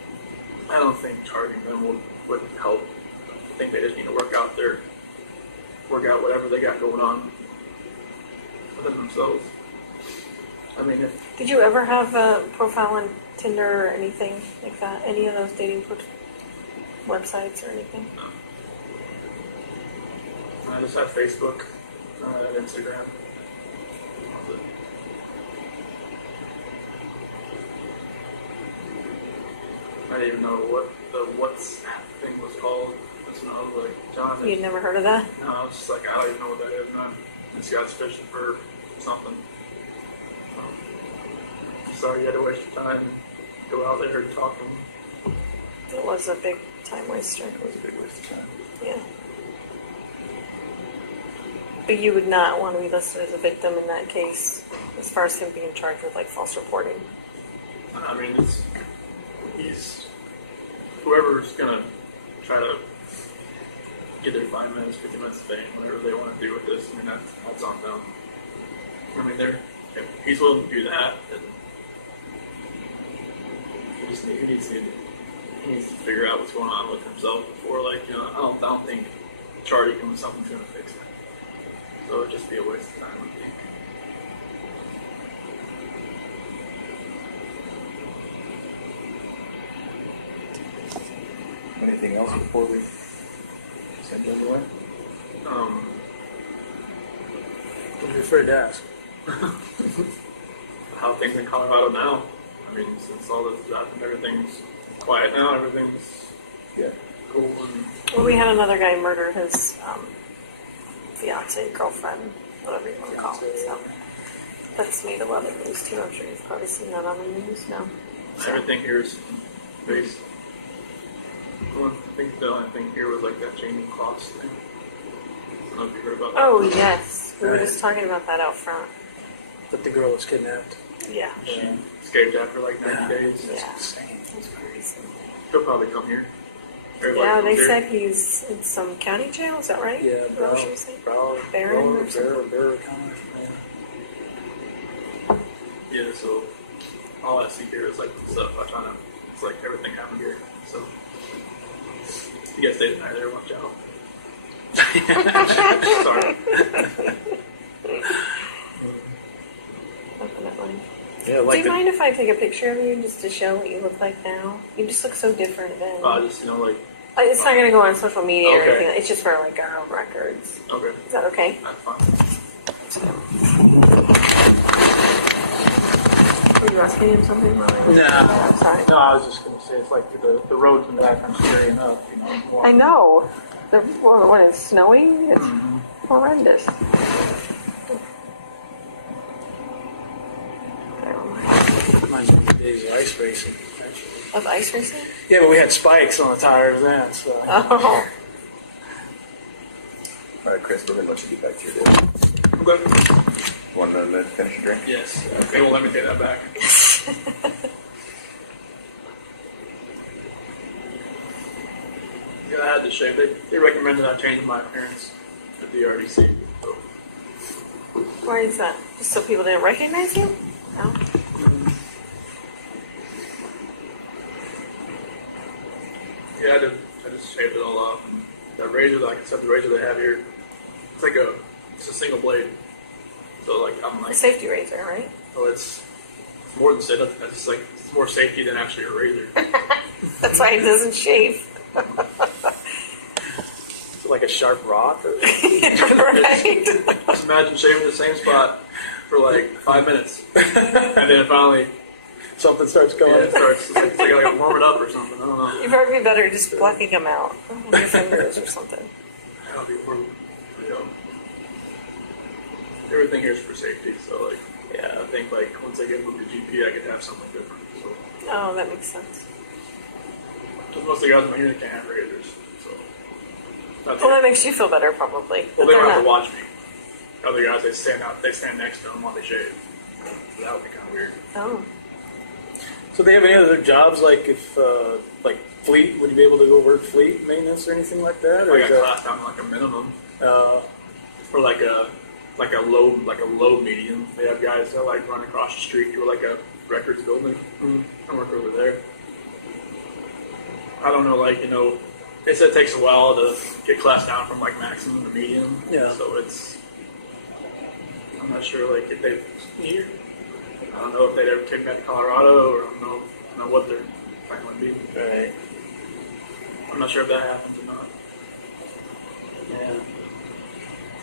I don't think charging them would help. I think they just need to work out whatever they got going on within themselves. I mean, if Did you ever have a profile on Tinder or anything like that? Any of those dating websites or anything? I just have Facebook, and Instagram. I didn't even know what the WhatsApp thing was called. That's when I was like, John. You'd never heard of that? No, I was just like, I don't even know what that is, man. This guy's fishing for something. Sorry you had to waste your time and go out there and talk to him. It was a big time waster. It was a big waste of time. Yeah. But you would not want to be listed as a victim in that case, as far as him being charged with like false reporting. I mean, he's whoever's gonna try to get their 5 minutes, 50 minutes of fame, whatever they want to do with this. I mean, that's on them. I mean, if he's willing to do that, then he needs to figure out what's going on with himself before, like, you know, I don't think charging him with something's gonna fix it. So it'd just be a waste of time, I think. Anything else before we send you away? Don't be afraid to ask. How things in Colorado now. I mean, since all this happened, everything's quiet now. Everything's cool. And Well, we had another guy murder his fiance, girlfriend, whatever you want to call it. So that's made a lot of news too. I'm sure you've probably seen that on the news now. everything here is based. One thing, the only thing here was like that changing clocks thing. I don't know if you heard about that. Oh yes, we were just talking about that out front. That the girl was kidnapped. Yeah. She escaped after like 90 days. Yeah. Insane. That's crazy. He'll probably come here. Everybody Yeah, comes they here. said he's in some county jail. Is that right? Yeah, Is that what she was saying? Broward Barron or something? Barron County. Yeah. Yeah, so all I see here is like stuff. It's like everything happened here. So you guys stay the night there, watch out. Sorry. Definitely. Yeah, Do like you the, mind if I take a picture of you just to show what you look like now? You just look so different then. Just, you know, like, It's not going to go on social media or Okay. anything. It's just for like our own records. okay, Is that okay? that's fine. Were you asking him something? Nah. Sorry. No, I was just going to say it's like the roads in the background scaring up, you know. I know. When it's snowing, it's horrendous. Reminds me of the days of ice racing, actually. Of ice racing? Yeah, but we had spikes on the tires then, so. Oh. All right, Chris, we're going to let you get back to your day. Okay. Want to finish your drink? Yes. Okay, well, let me take that back. Yeah, I had to shave. They recommended I change my appearance at the RDC. So. Why is that? Just so people didn't recognize you? No. Yeah, I just shaved it all off. And that razor, like I said, the razor they have here, it's a single blade. So like I'm A like, safety razor, right? well, it's more than safe. It's like it's more safety than actually a razor. That's why it doesn't shave. Like a sharp rock? Or... Right? Just imagine shaving the same spot for like 5 minutes, and then finally, Something starts going. it starts. It's like I warm it up or something. I don't know. You'd probably be better just plucking them out with your fingers or something. That'll be more, you know. Everything here is for safety, so like, yeah, I think like once I get moved to GP, I could have something different. So, Oh, that makes sense. because most of the guys in my unit can't have razors, so That's Well, it. that makes you feel better, probably. Well, But they they're don't have to not. watch me. Other guys, they stand next to them while they shave. So that would be kind of weird. Oh. So they have any other jobs, like if, like fleet, would you be able to go work fleet maintenance or anything like that? Or I is got that, class down to like a minimum, uh, or like a low medium. They have guys that like run across the street to like a records building. I work over there. I don't know, like, you know, they said it takes a while to get class down from like maximum to medium. Yeah. So I'm not sure like if they here. I don't know if they'd ever take that to Colorado, or I don't know what their plan would be. right, I'm not sure if that happens or not. yeah.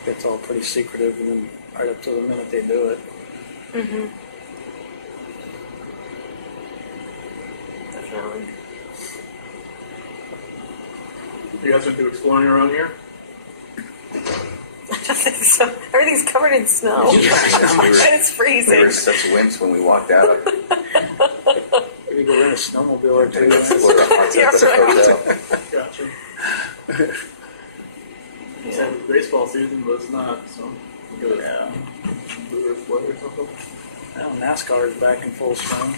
It's all pretty secretive and then right up to the minute they do it. Mm-hmm. Definitely. You guys gonna do exploring around here? I don't think so. Everything's covered in snow. We It's were freezing. such wimps when we walked out. Maybe go rent a snowmobile or two. Yeah, right. Gotcha. It's Yeah. baseball season, but it's not, so we go Yeah. blue or flood or something. Now NASCAR is back in full swing.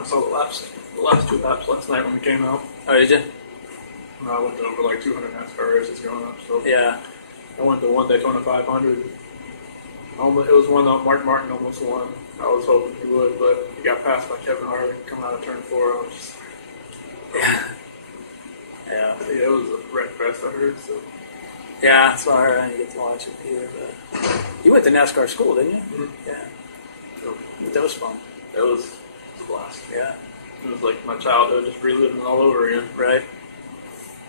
I saw the last two laps last night when we came out. Oh, did you? I went to over like 200 NASCAR races going up, so Yeah. I went to one Daytona 500. It was one that Mark Martin almost won. I was hoping he would, but he got passed by Kevin Harvick coming out of turn 4. I was just, Yeah. yeah, it was a wreck fest, I heard. So Yeah, that's why I heard. I didn't get to watch it either. But you went to NASCAR school, didn't you? Mhm. Yeah. so That was fun. it was a blast. Yeah. It was like my childhood, just reliving it all over again. Right.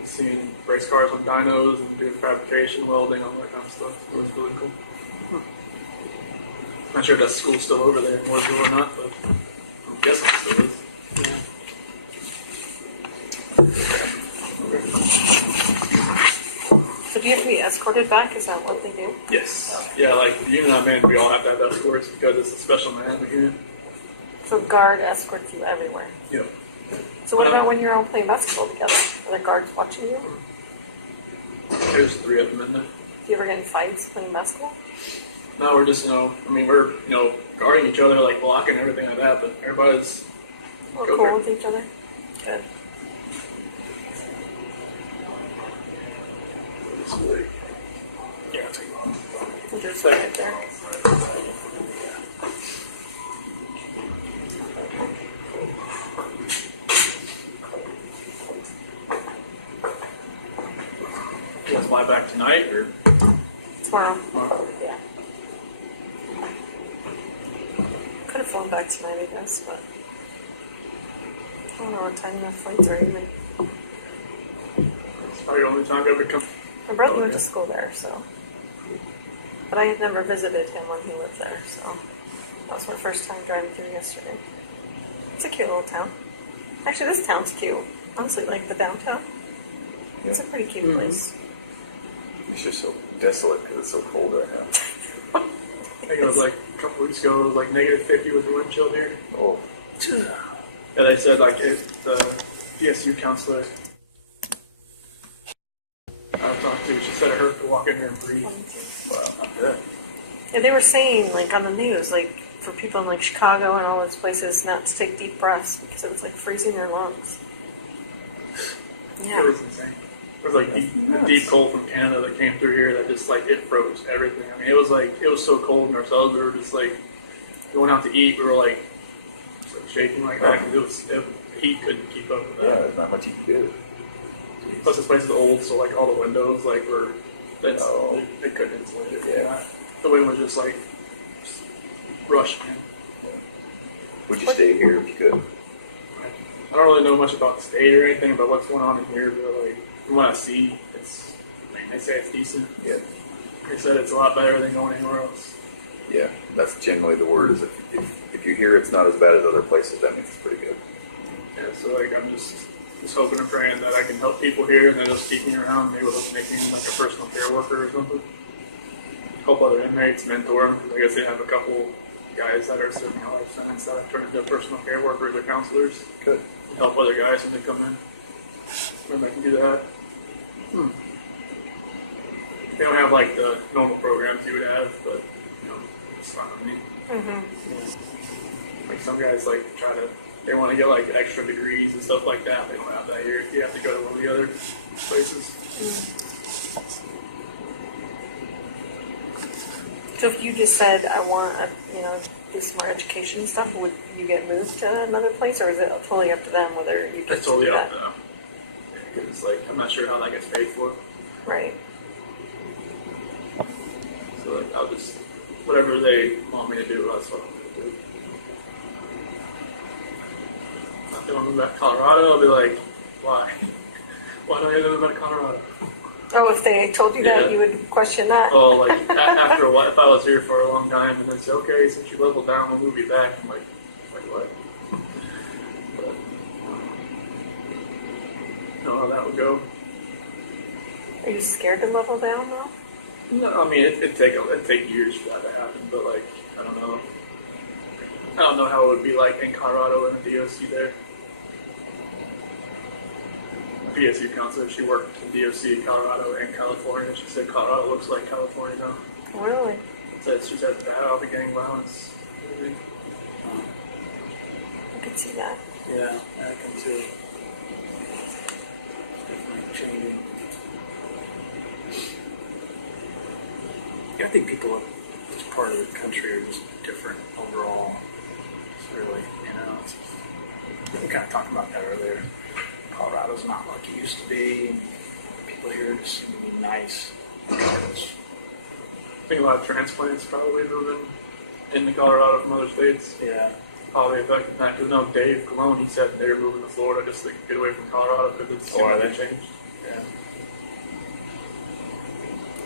Seeing race cars with dynos and doing fabrication, welding, all that kind of stuff. It was really cool. Not sure if that school's still over there in Mooresville or not, but I'm guessing it still is. So do you have to be escorted back? Is that what they do? Yes. Yeah, like the union I'm in, we all have to have escorts because it's a special management unit. So guard escorts you everywhere. Yep. So what about when you're all playing basketball together? Are the guards watching you? There's 3 of them in there. Do you ever get in fights playing basketball? No, we're just, we're, guarding each other, like blocking everything like that, but everybody's We're go cool there. with each other? Good. It's like, yeah, it's like, There's right there. you guys fly back tonight or Tomorrow. tomorrow? Yeah. Could have flown back tonight, I guess, but I don't know what time the flights are even. It's probably the only time you ever come. My brother went Okay. to school there, so. But I had never visited him when he lived there, so that was my first time driving through yesterday. It's a cute little town. Actually, this town's cute. Honestly, like the downtown. It's a pretty cute place. It's just so desolate because it's so cold right now. I think it was like a couple weeks ago, it was like negative 50 with the wind chill here. Oh, And they said like the PSU counselor I talked to, she said it hurt to walk in there and breathe. wow, not good. Yeah, they were saying, like, on the news, like, for people in, like, Chicago and all those places not to take deep breaths because it was, like, freezing their lungs. It Yeah. was insane. It was like a deep cold from Canada that came through here that just like it froze everything. I mean, it was so cold in ourselves. We were just like going out to eat. We were like shaking like that because the heat couldn't keep up with Yeah, that. there's not much you can do. Plus, this place is old, so like all the windows like were Oh. they couldn't insulate it. Yeah. Yeah, the wind was just like rushing. Would you stay here if you could? I don't really know much about the state or anything about what's going on in here, but like from what I see, they say it's decent. Yeah. They said it's a lot better than going anywhere else. Yeah, that's generally the word. Is if you hear it's not as bad as other places, that means it's pretty good. Yeah, so like I'm just hoping and praying that I can help people here and that they'll keep me around. Maybe they'll make me like a personal care worker or something. Help other inmates, mentor them. Because I guess they have a couple guys that are serving a life sentence that have turned into personal care workers or counselors. Good. Help other guys when they come in. Maybe I can do that. They don't have like the normal programs you would have, but you know, it's fine with me. Like some guys like they want to get like extra degrees and stuff like that. They don't have that here. You have to go to one of the other places. So if you just said, I want, do some more education stuff, would you get moved to another place, or is it totally up to them whether you get It's totally to do up that? to them. Because it's like, I'm not sure how that gets paid for. Right. So like, I'll just, whatever they want me to do, that's what I'm going to do. If they want me to move back to Colorado, I'll be like, why? Why don't you go back to Colorado? Oh, if they told you that, Yeah. you would question that? Oh, like after a while, if I was here for a long time and then say, okay, since you leveled down, we'll move you back. I'm like what? But, I don't know how that would go. Are you scared to level down, though? No, I mean it'd take years for that to happen. But like I don't know how it would be like in Colorado and the DOC there. PSU counselor, she worked in DOC in Colorado and California. She said Colorado looks like California now. Really? Said she has bad out the gang violence. I could see that. Yeah, I can too. Definitely changing. Yeah, I think people in this part of the country are just different overall. It's really, we kind of talked about that earlier. Colorado's not like it used to be. People here just seem to be nice. I think a lot of transplants probably moving into Colorado from other states. Yeah. Probably affected that. Because no, Dave Colon, he said they were moving to Florida just to get away from Colorado because it's Oh, are they? changed. Yeah.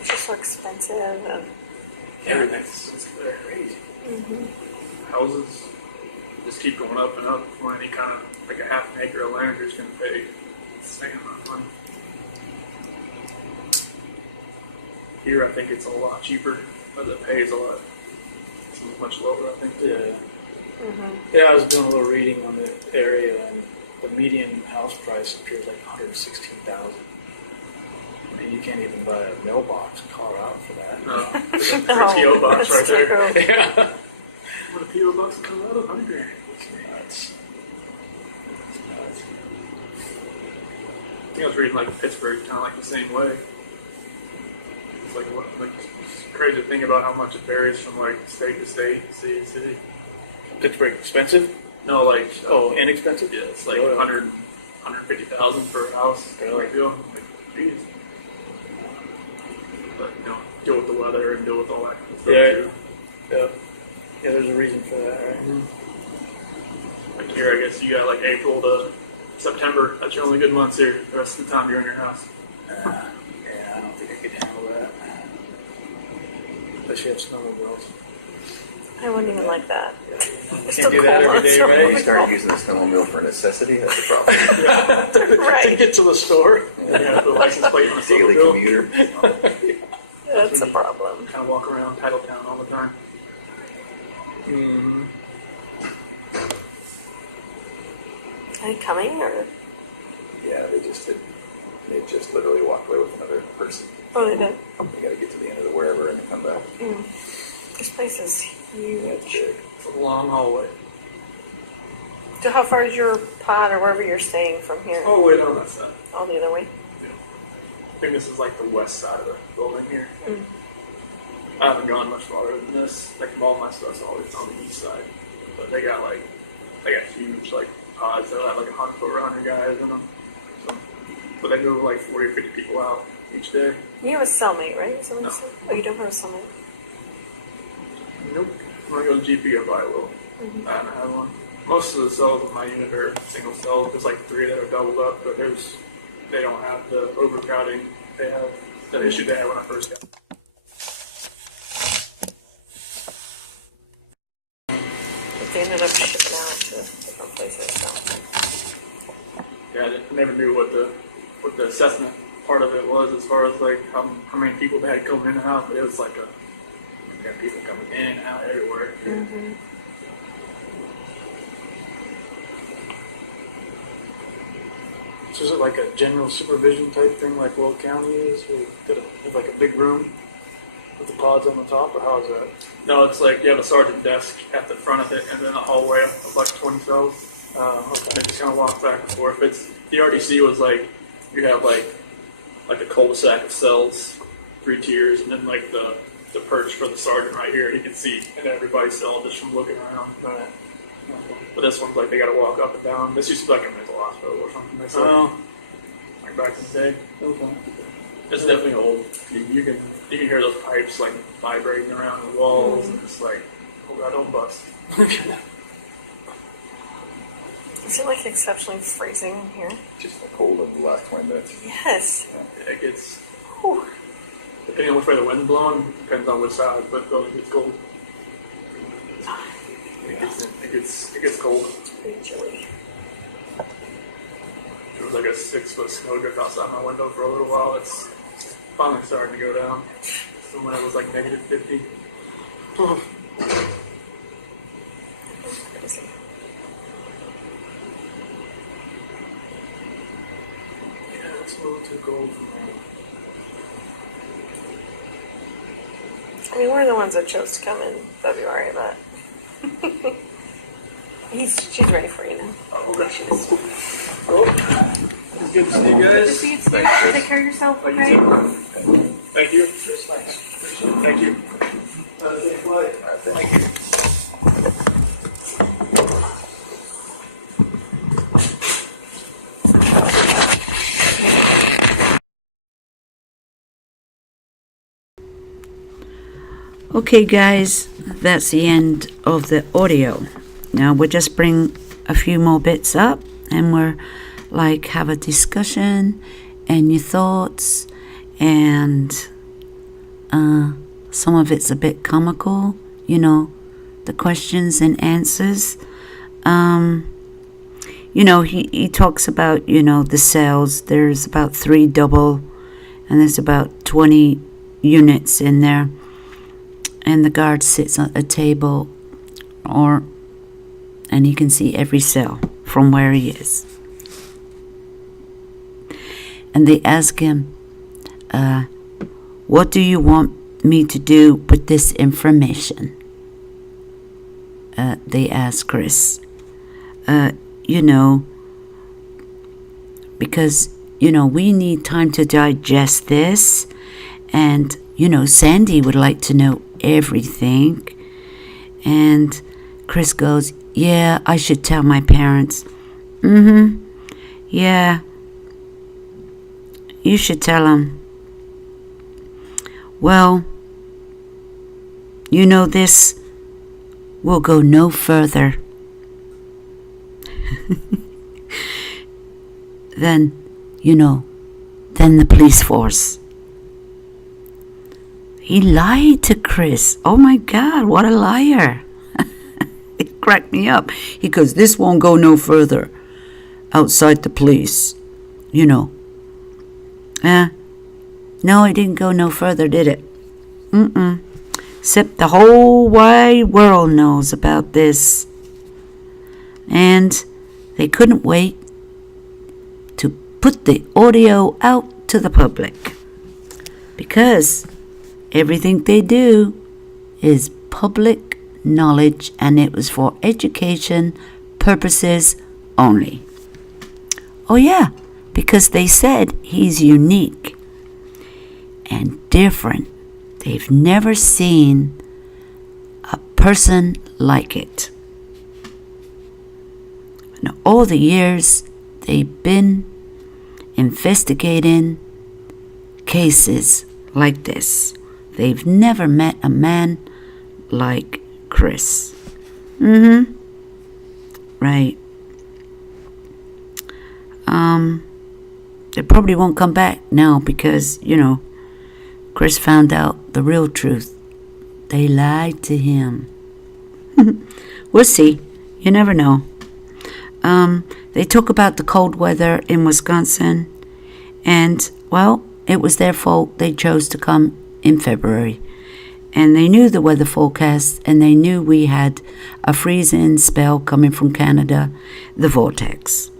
It's just so expensive, and Everything's there. Crazy. Houses just keep going up and up for any kind of like a half an acre of land you're just going to pay insane amount of money. Here, I think it's a lot cheaper, but the pay is a lot. It's much lower, I think. Yeah. Yeah, I was doing a little reading on the area, and the median house price appears like $116,000. I mean, you can't even buy a mailbox in Colorado for that. No, there's a PO box right that's there. true. Yeah. What a PO box in Colorado? $100,000. It's nuts. It's nuts. I think I was reading like Pittsburgh, kind of like the same way. It's like it's crazy to think about how much it varies from like state to state, city to city. Pittsburgh expensive? No, like Inexpensive? yeah, it's like Oh, 150,000 for a house. Really? Like, deal. Like, geez. But deal with the weather and deal with all that kind of stuff Yeah. too. Yeah. Yeah, there's a reason for that, right? Like here, I guess you got like April to September. That's your only good months here. The rest of the time you're in your house. Yeah, I don't think I could handle that. Unless you have snowmobiles. I wouldn't even like that. It's Can't do that every day, right? When you start using the snowmobile for necessity, that's a problem. To Right. get to the store. You have the license plate on the Daily snowmobile. commuter. That's a problem. Kind of walk around Titletown all the time. Are they coming, or? Yeah, they just literally walked away with another person. Oh, they did. They got to get to the end of the wherever and come back. This place is huge. It's a long hallway. So how far is your pod or wherever you're staying from here? Oh, wait, no, that's not. All the other way? I think this is like the west side of the building here. I haven't gone much farther than this. Like all my stuff's always on the east side. But they got huge like pods that have like 100 over 100 guys in them. So, but they move like 40 or 50 people out each day. You have a cellmate, right? No. Oh, you don't have a cellmate? Nope. When I go to GP, I probably will. I haven't had one. Most of the cells in my unit are single cells. There's like 3 that are doubled up, but they don't have the overcrowding they have, the issue they had when I first got. But they ended up shipping out to different places, so. Yeah, I never knew what the assessment part of it was as far as like how many people they had coming in and out, but it was like they had people coming in and out everywhere. So is it like a general supervision type thing like Will County is? Where you have like a big room with the pods on the top, or how is that? No, it's like you have a sergeant desk at the front of it, and then a hallway of like 20 cells. Okay. They just kind of walk back and forth. It's the RDC was like you have like a cul-de-sac of cells, 3 tiers, and then like the perch for the sergeant right here. He can see in everybody's cell just from looking around. Right. But this one's like they got to walk up and down. This used to be like a mental hospital or something. Like, like back in the day. Okay. It's definitely old. You can hear those pipes like vibrating around the walls, and it's like, oh god, don't bust. Is it like exceptionally freezing in here? Just cold in the last 20 minutes. Yes. It gets, Whew. depending on which way the wind's blowing, depends on which side, but it gets cold. It gets cold. It's pretty chilly. There was like a 6-foot snowdrift outside my window for a little while. It's finally starting to go down. So when it was like negative 50. It's crazy. Yeah, it's a little too cold for me. I mean, we're the ones that chose to come in February, but she's ready for you now. Oh, okay. She is. It's good to see you Good to guys. see you too. Take care of yourself, Oh, you okay? too. Thank you. Thank you. Thank you. Okay, guys, that's the end of the audio. Now we'll just bring a few more bits up and we're like have a discussion and your thoughts, and some of it's a bit comical, you know, the questions and answers. You know, he talks about, you know, the cells. There's about 3 double and there's about 20 units in there. And the guard sits at a table, and he can see every cell from where he is. And they ask him, what do you want me to do with this information? They ask Chris. You know, because, you know, we need time to digest this. And, you know, Sandy would like to know everything. And Chris goes, yeah, I should tell my parents. Yeah, you should tell them. Well, you know, this will go no further than, you know, than the police force. He lied to Chris. Oh my God, what a liar. It cracked me up. He goes, this won't go no further outside the police, you know. No, it didn't go no further, did it? Except the whole wide world knows about this. And they couldn't wait to put the audio out to the public. Because everything they do is public knowledge, and it was for education purposes only. Oh yeah, because they said he's unique and different. They've never seen a person like it. Now, all the years they've been investigating cases like this, they've never met a man like Chris. Right. They probably won't come back now because, you know, Chris found out the real truth. They lied to him. We'll see. You never know. They talk about the cold weather in Wisconsin, and, well, it was their fault they chose to come in February. And they knew the weather forecast, and they knew we had a freeze-in spell coming from Canada, the vortex.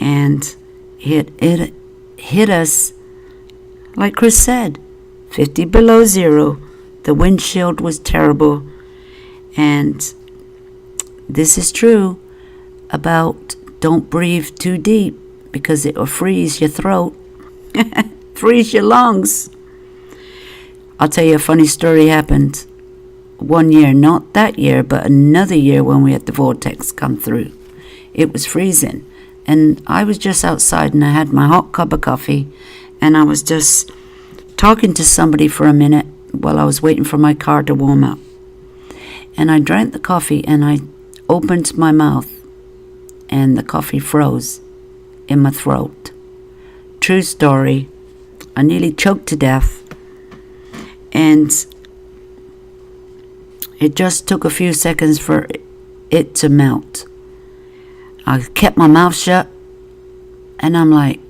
And it hit us, like Chris said, 50 below zero. The windshield was terrible. And this is true about don't breathe too deep because it will freeze your throat, freeze your lungs. I'll tell you a funny story happened one year, not that year, but another year when we had the vortex come through. It was freezing. And I was just outside and I had my hot cup of coffee and I was just talking to somebody for a minute while I was waiting for my car to warm up. And I drank the coffee and I opened my mouth and the coffee froze in my throat. True story. I nearly choked to death. And it just took a few seconds for it to melt. I kept my mouth shut and I'm like,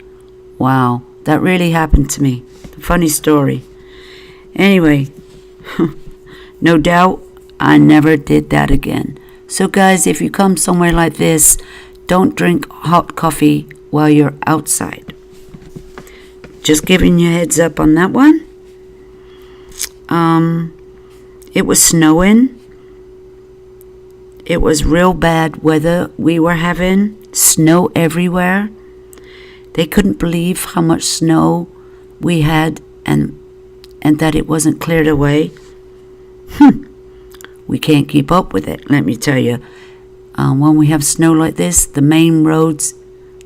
wow, that really happened to me. Funny story. Anyway, no doubt I never did that again. So guys, if you come somewhere like this, don't drink hot coffee while you're outside. Just giving you a heads up on that one. It was snowing. It was real bad weather we were having. Snow everywhere. They couldn't believe how much snow we had and that it wasn't cleared away. We can't keep up with it, let me tell you. When we have snow like this, the main roads,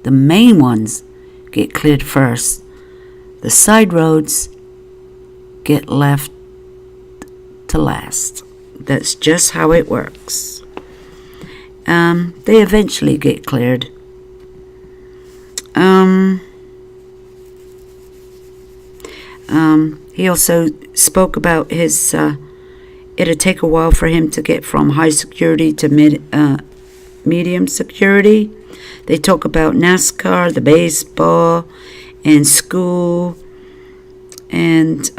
the main ones, get cleared first. The side roads get left to last. That's just how it works. They eventually get cleared. He also spoke about his, it'd take a while for him to get from high security to medium security. They talk about NASCAR, the baseball, and school, and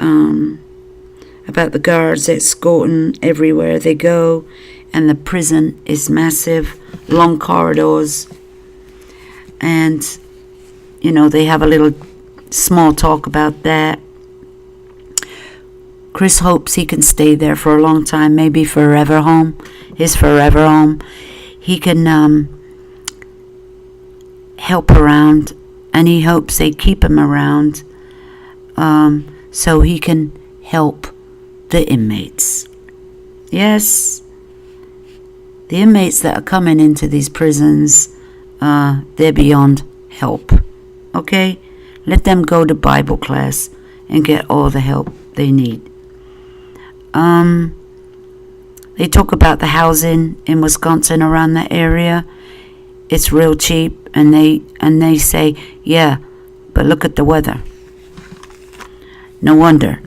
about the guards escorting everywhere they go, and the prison is massive, long corridors, and, you know, they have a little small talk about that. Chris hopes he can stay there for a long time, maybe forever home, his forever home. He can help around, and he hopes they keep him around so he can help the inmates. Yes, the inmates that are coming into these prisons, they're beyond help. Okay? Let them go to Bible class and get all the help they need. They talk about the housing in Wisconsin around that area. It's real cheap, and they say, yeah, but look at the weather. No wonder.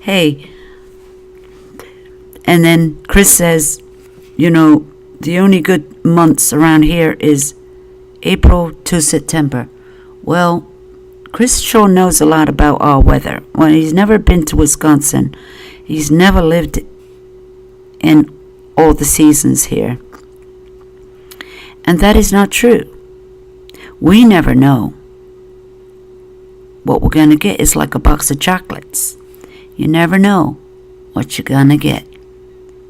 Hey, and then Chris says, you know, the only good months around here is April to September. Well, Chris sure knows a lot about our weather. Well, he's never been to Wisconsin. He's never lived in all the seasons here. And that is not true. We never know what we're going to get. It's like a box of chocolates. You never know what you're going to get.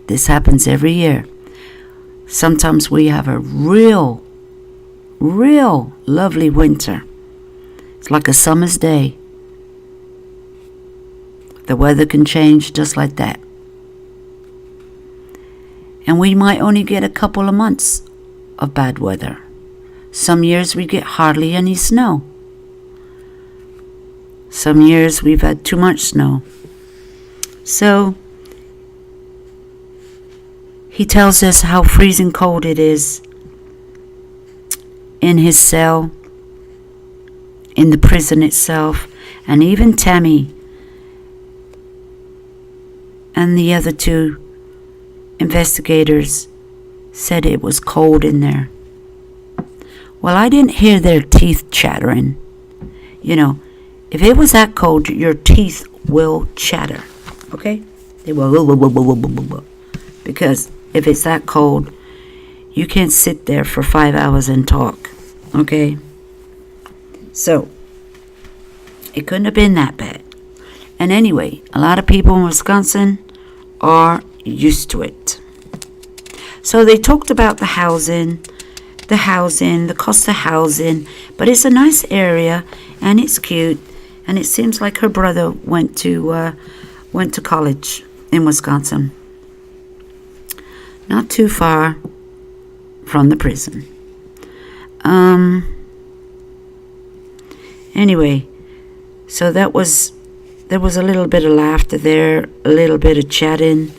This happens every year. Sometimes we have a real lovely winter. It's like a summer's day. The weather can change just like that. And we might only get a couple of months of bad weather. Some years we get hardly any snow. Some years we've had too much snow. So, he tells us how freezing cold it is in his cell, in the prison itself, and even Tammy and the other two investigators said it was cold in there. Well, I didn't hear their teeth chattering. You know, if it was that cold, your teeth will chatter, okay? They will, because if it's that cold, You can't sit there for 5 hours and talk, okay? So, it couldn't have been that bad. And anyway, a lot of people in Wisconsin are used to it. So they talked about the housing, the cost of housing, but it's a nice area and it's cute, and it seems like her brother went to college in Wisconsin, not too far from the prison. Anyway, so there was a little bit of laughter there, a little bit of chatting,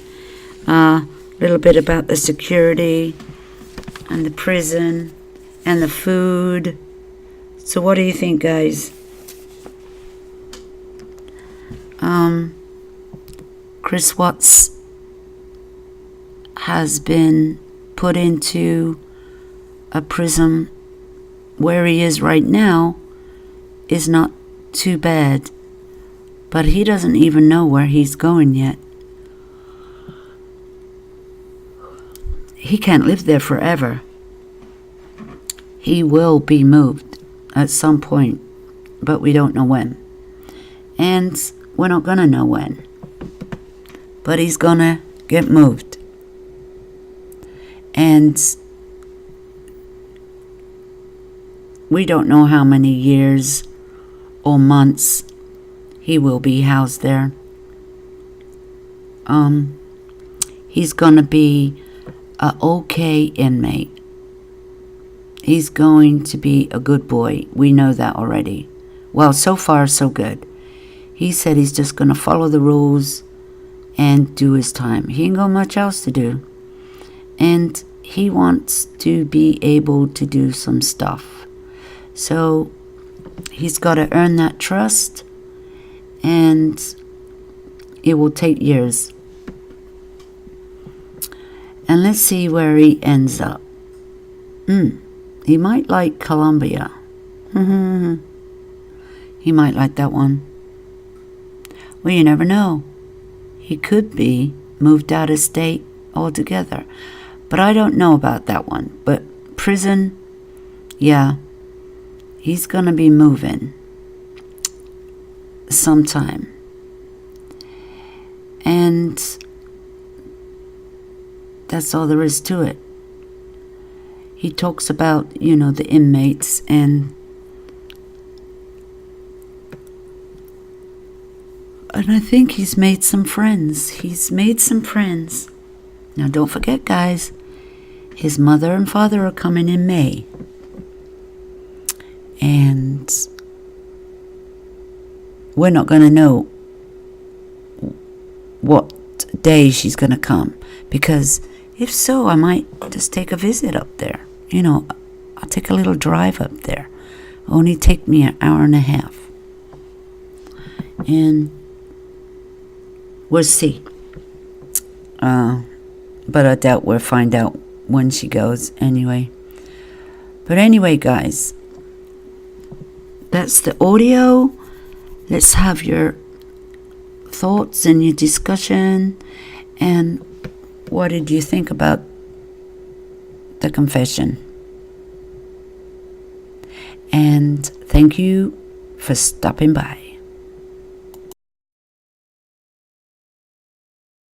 a little bit about the security and the prison and the food. So what do you think, guys? Chris Watts has been put into a prison where he is right now is not too bad, but he doesn't even know where he's going yet. He can't live there forever. He will be moved at some point, but we don't know when. And we're not gonna know when. But he's gonna get moved. And we don't know how many years or months he will be housed there. He's gonna be a okay inmate. He's going to be a good boy. We know that already. Well, so far so good. He said he's just gonna follow the rules and do his time. He ain't got much else to do. And he wants to be able to do some stuff. So he's got to earn that trust, and it will take years. And let's see where he ends up. He might like Colombia. He might like that one. Well, you never know. He could be moved out of state altogether. But I don't know about that one. But prison, yeah, he's going to be moving sometime. And that's all there is to it. He talks about, the inmates, and I think he's made some friends. Now, don't forget, guys, his mother and father are coming in May. And we're not going to know what day she's going to come. Because if so, I might just take a visit up there. I'll take a little drive up there. Only take me an hour and a half. And we'll see. But I doubt we'll find out when she goes anyway. But anyway, guys, that's the audio. Let's have your thoughts and your discussion. And what did you think about the confession? And thank you for stopping by.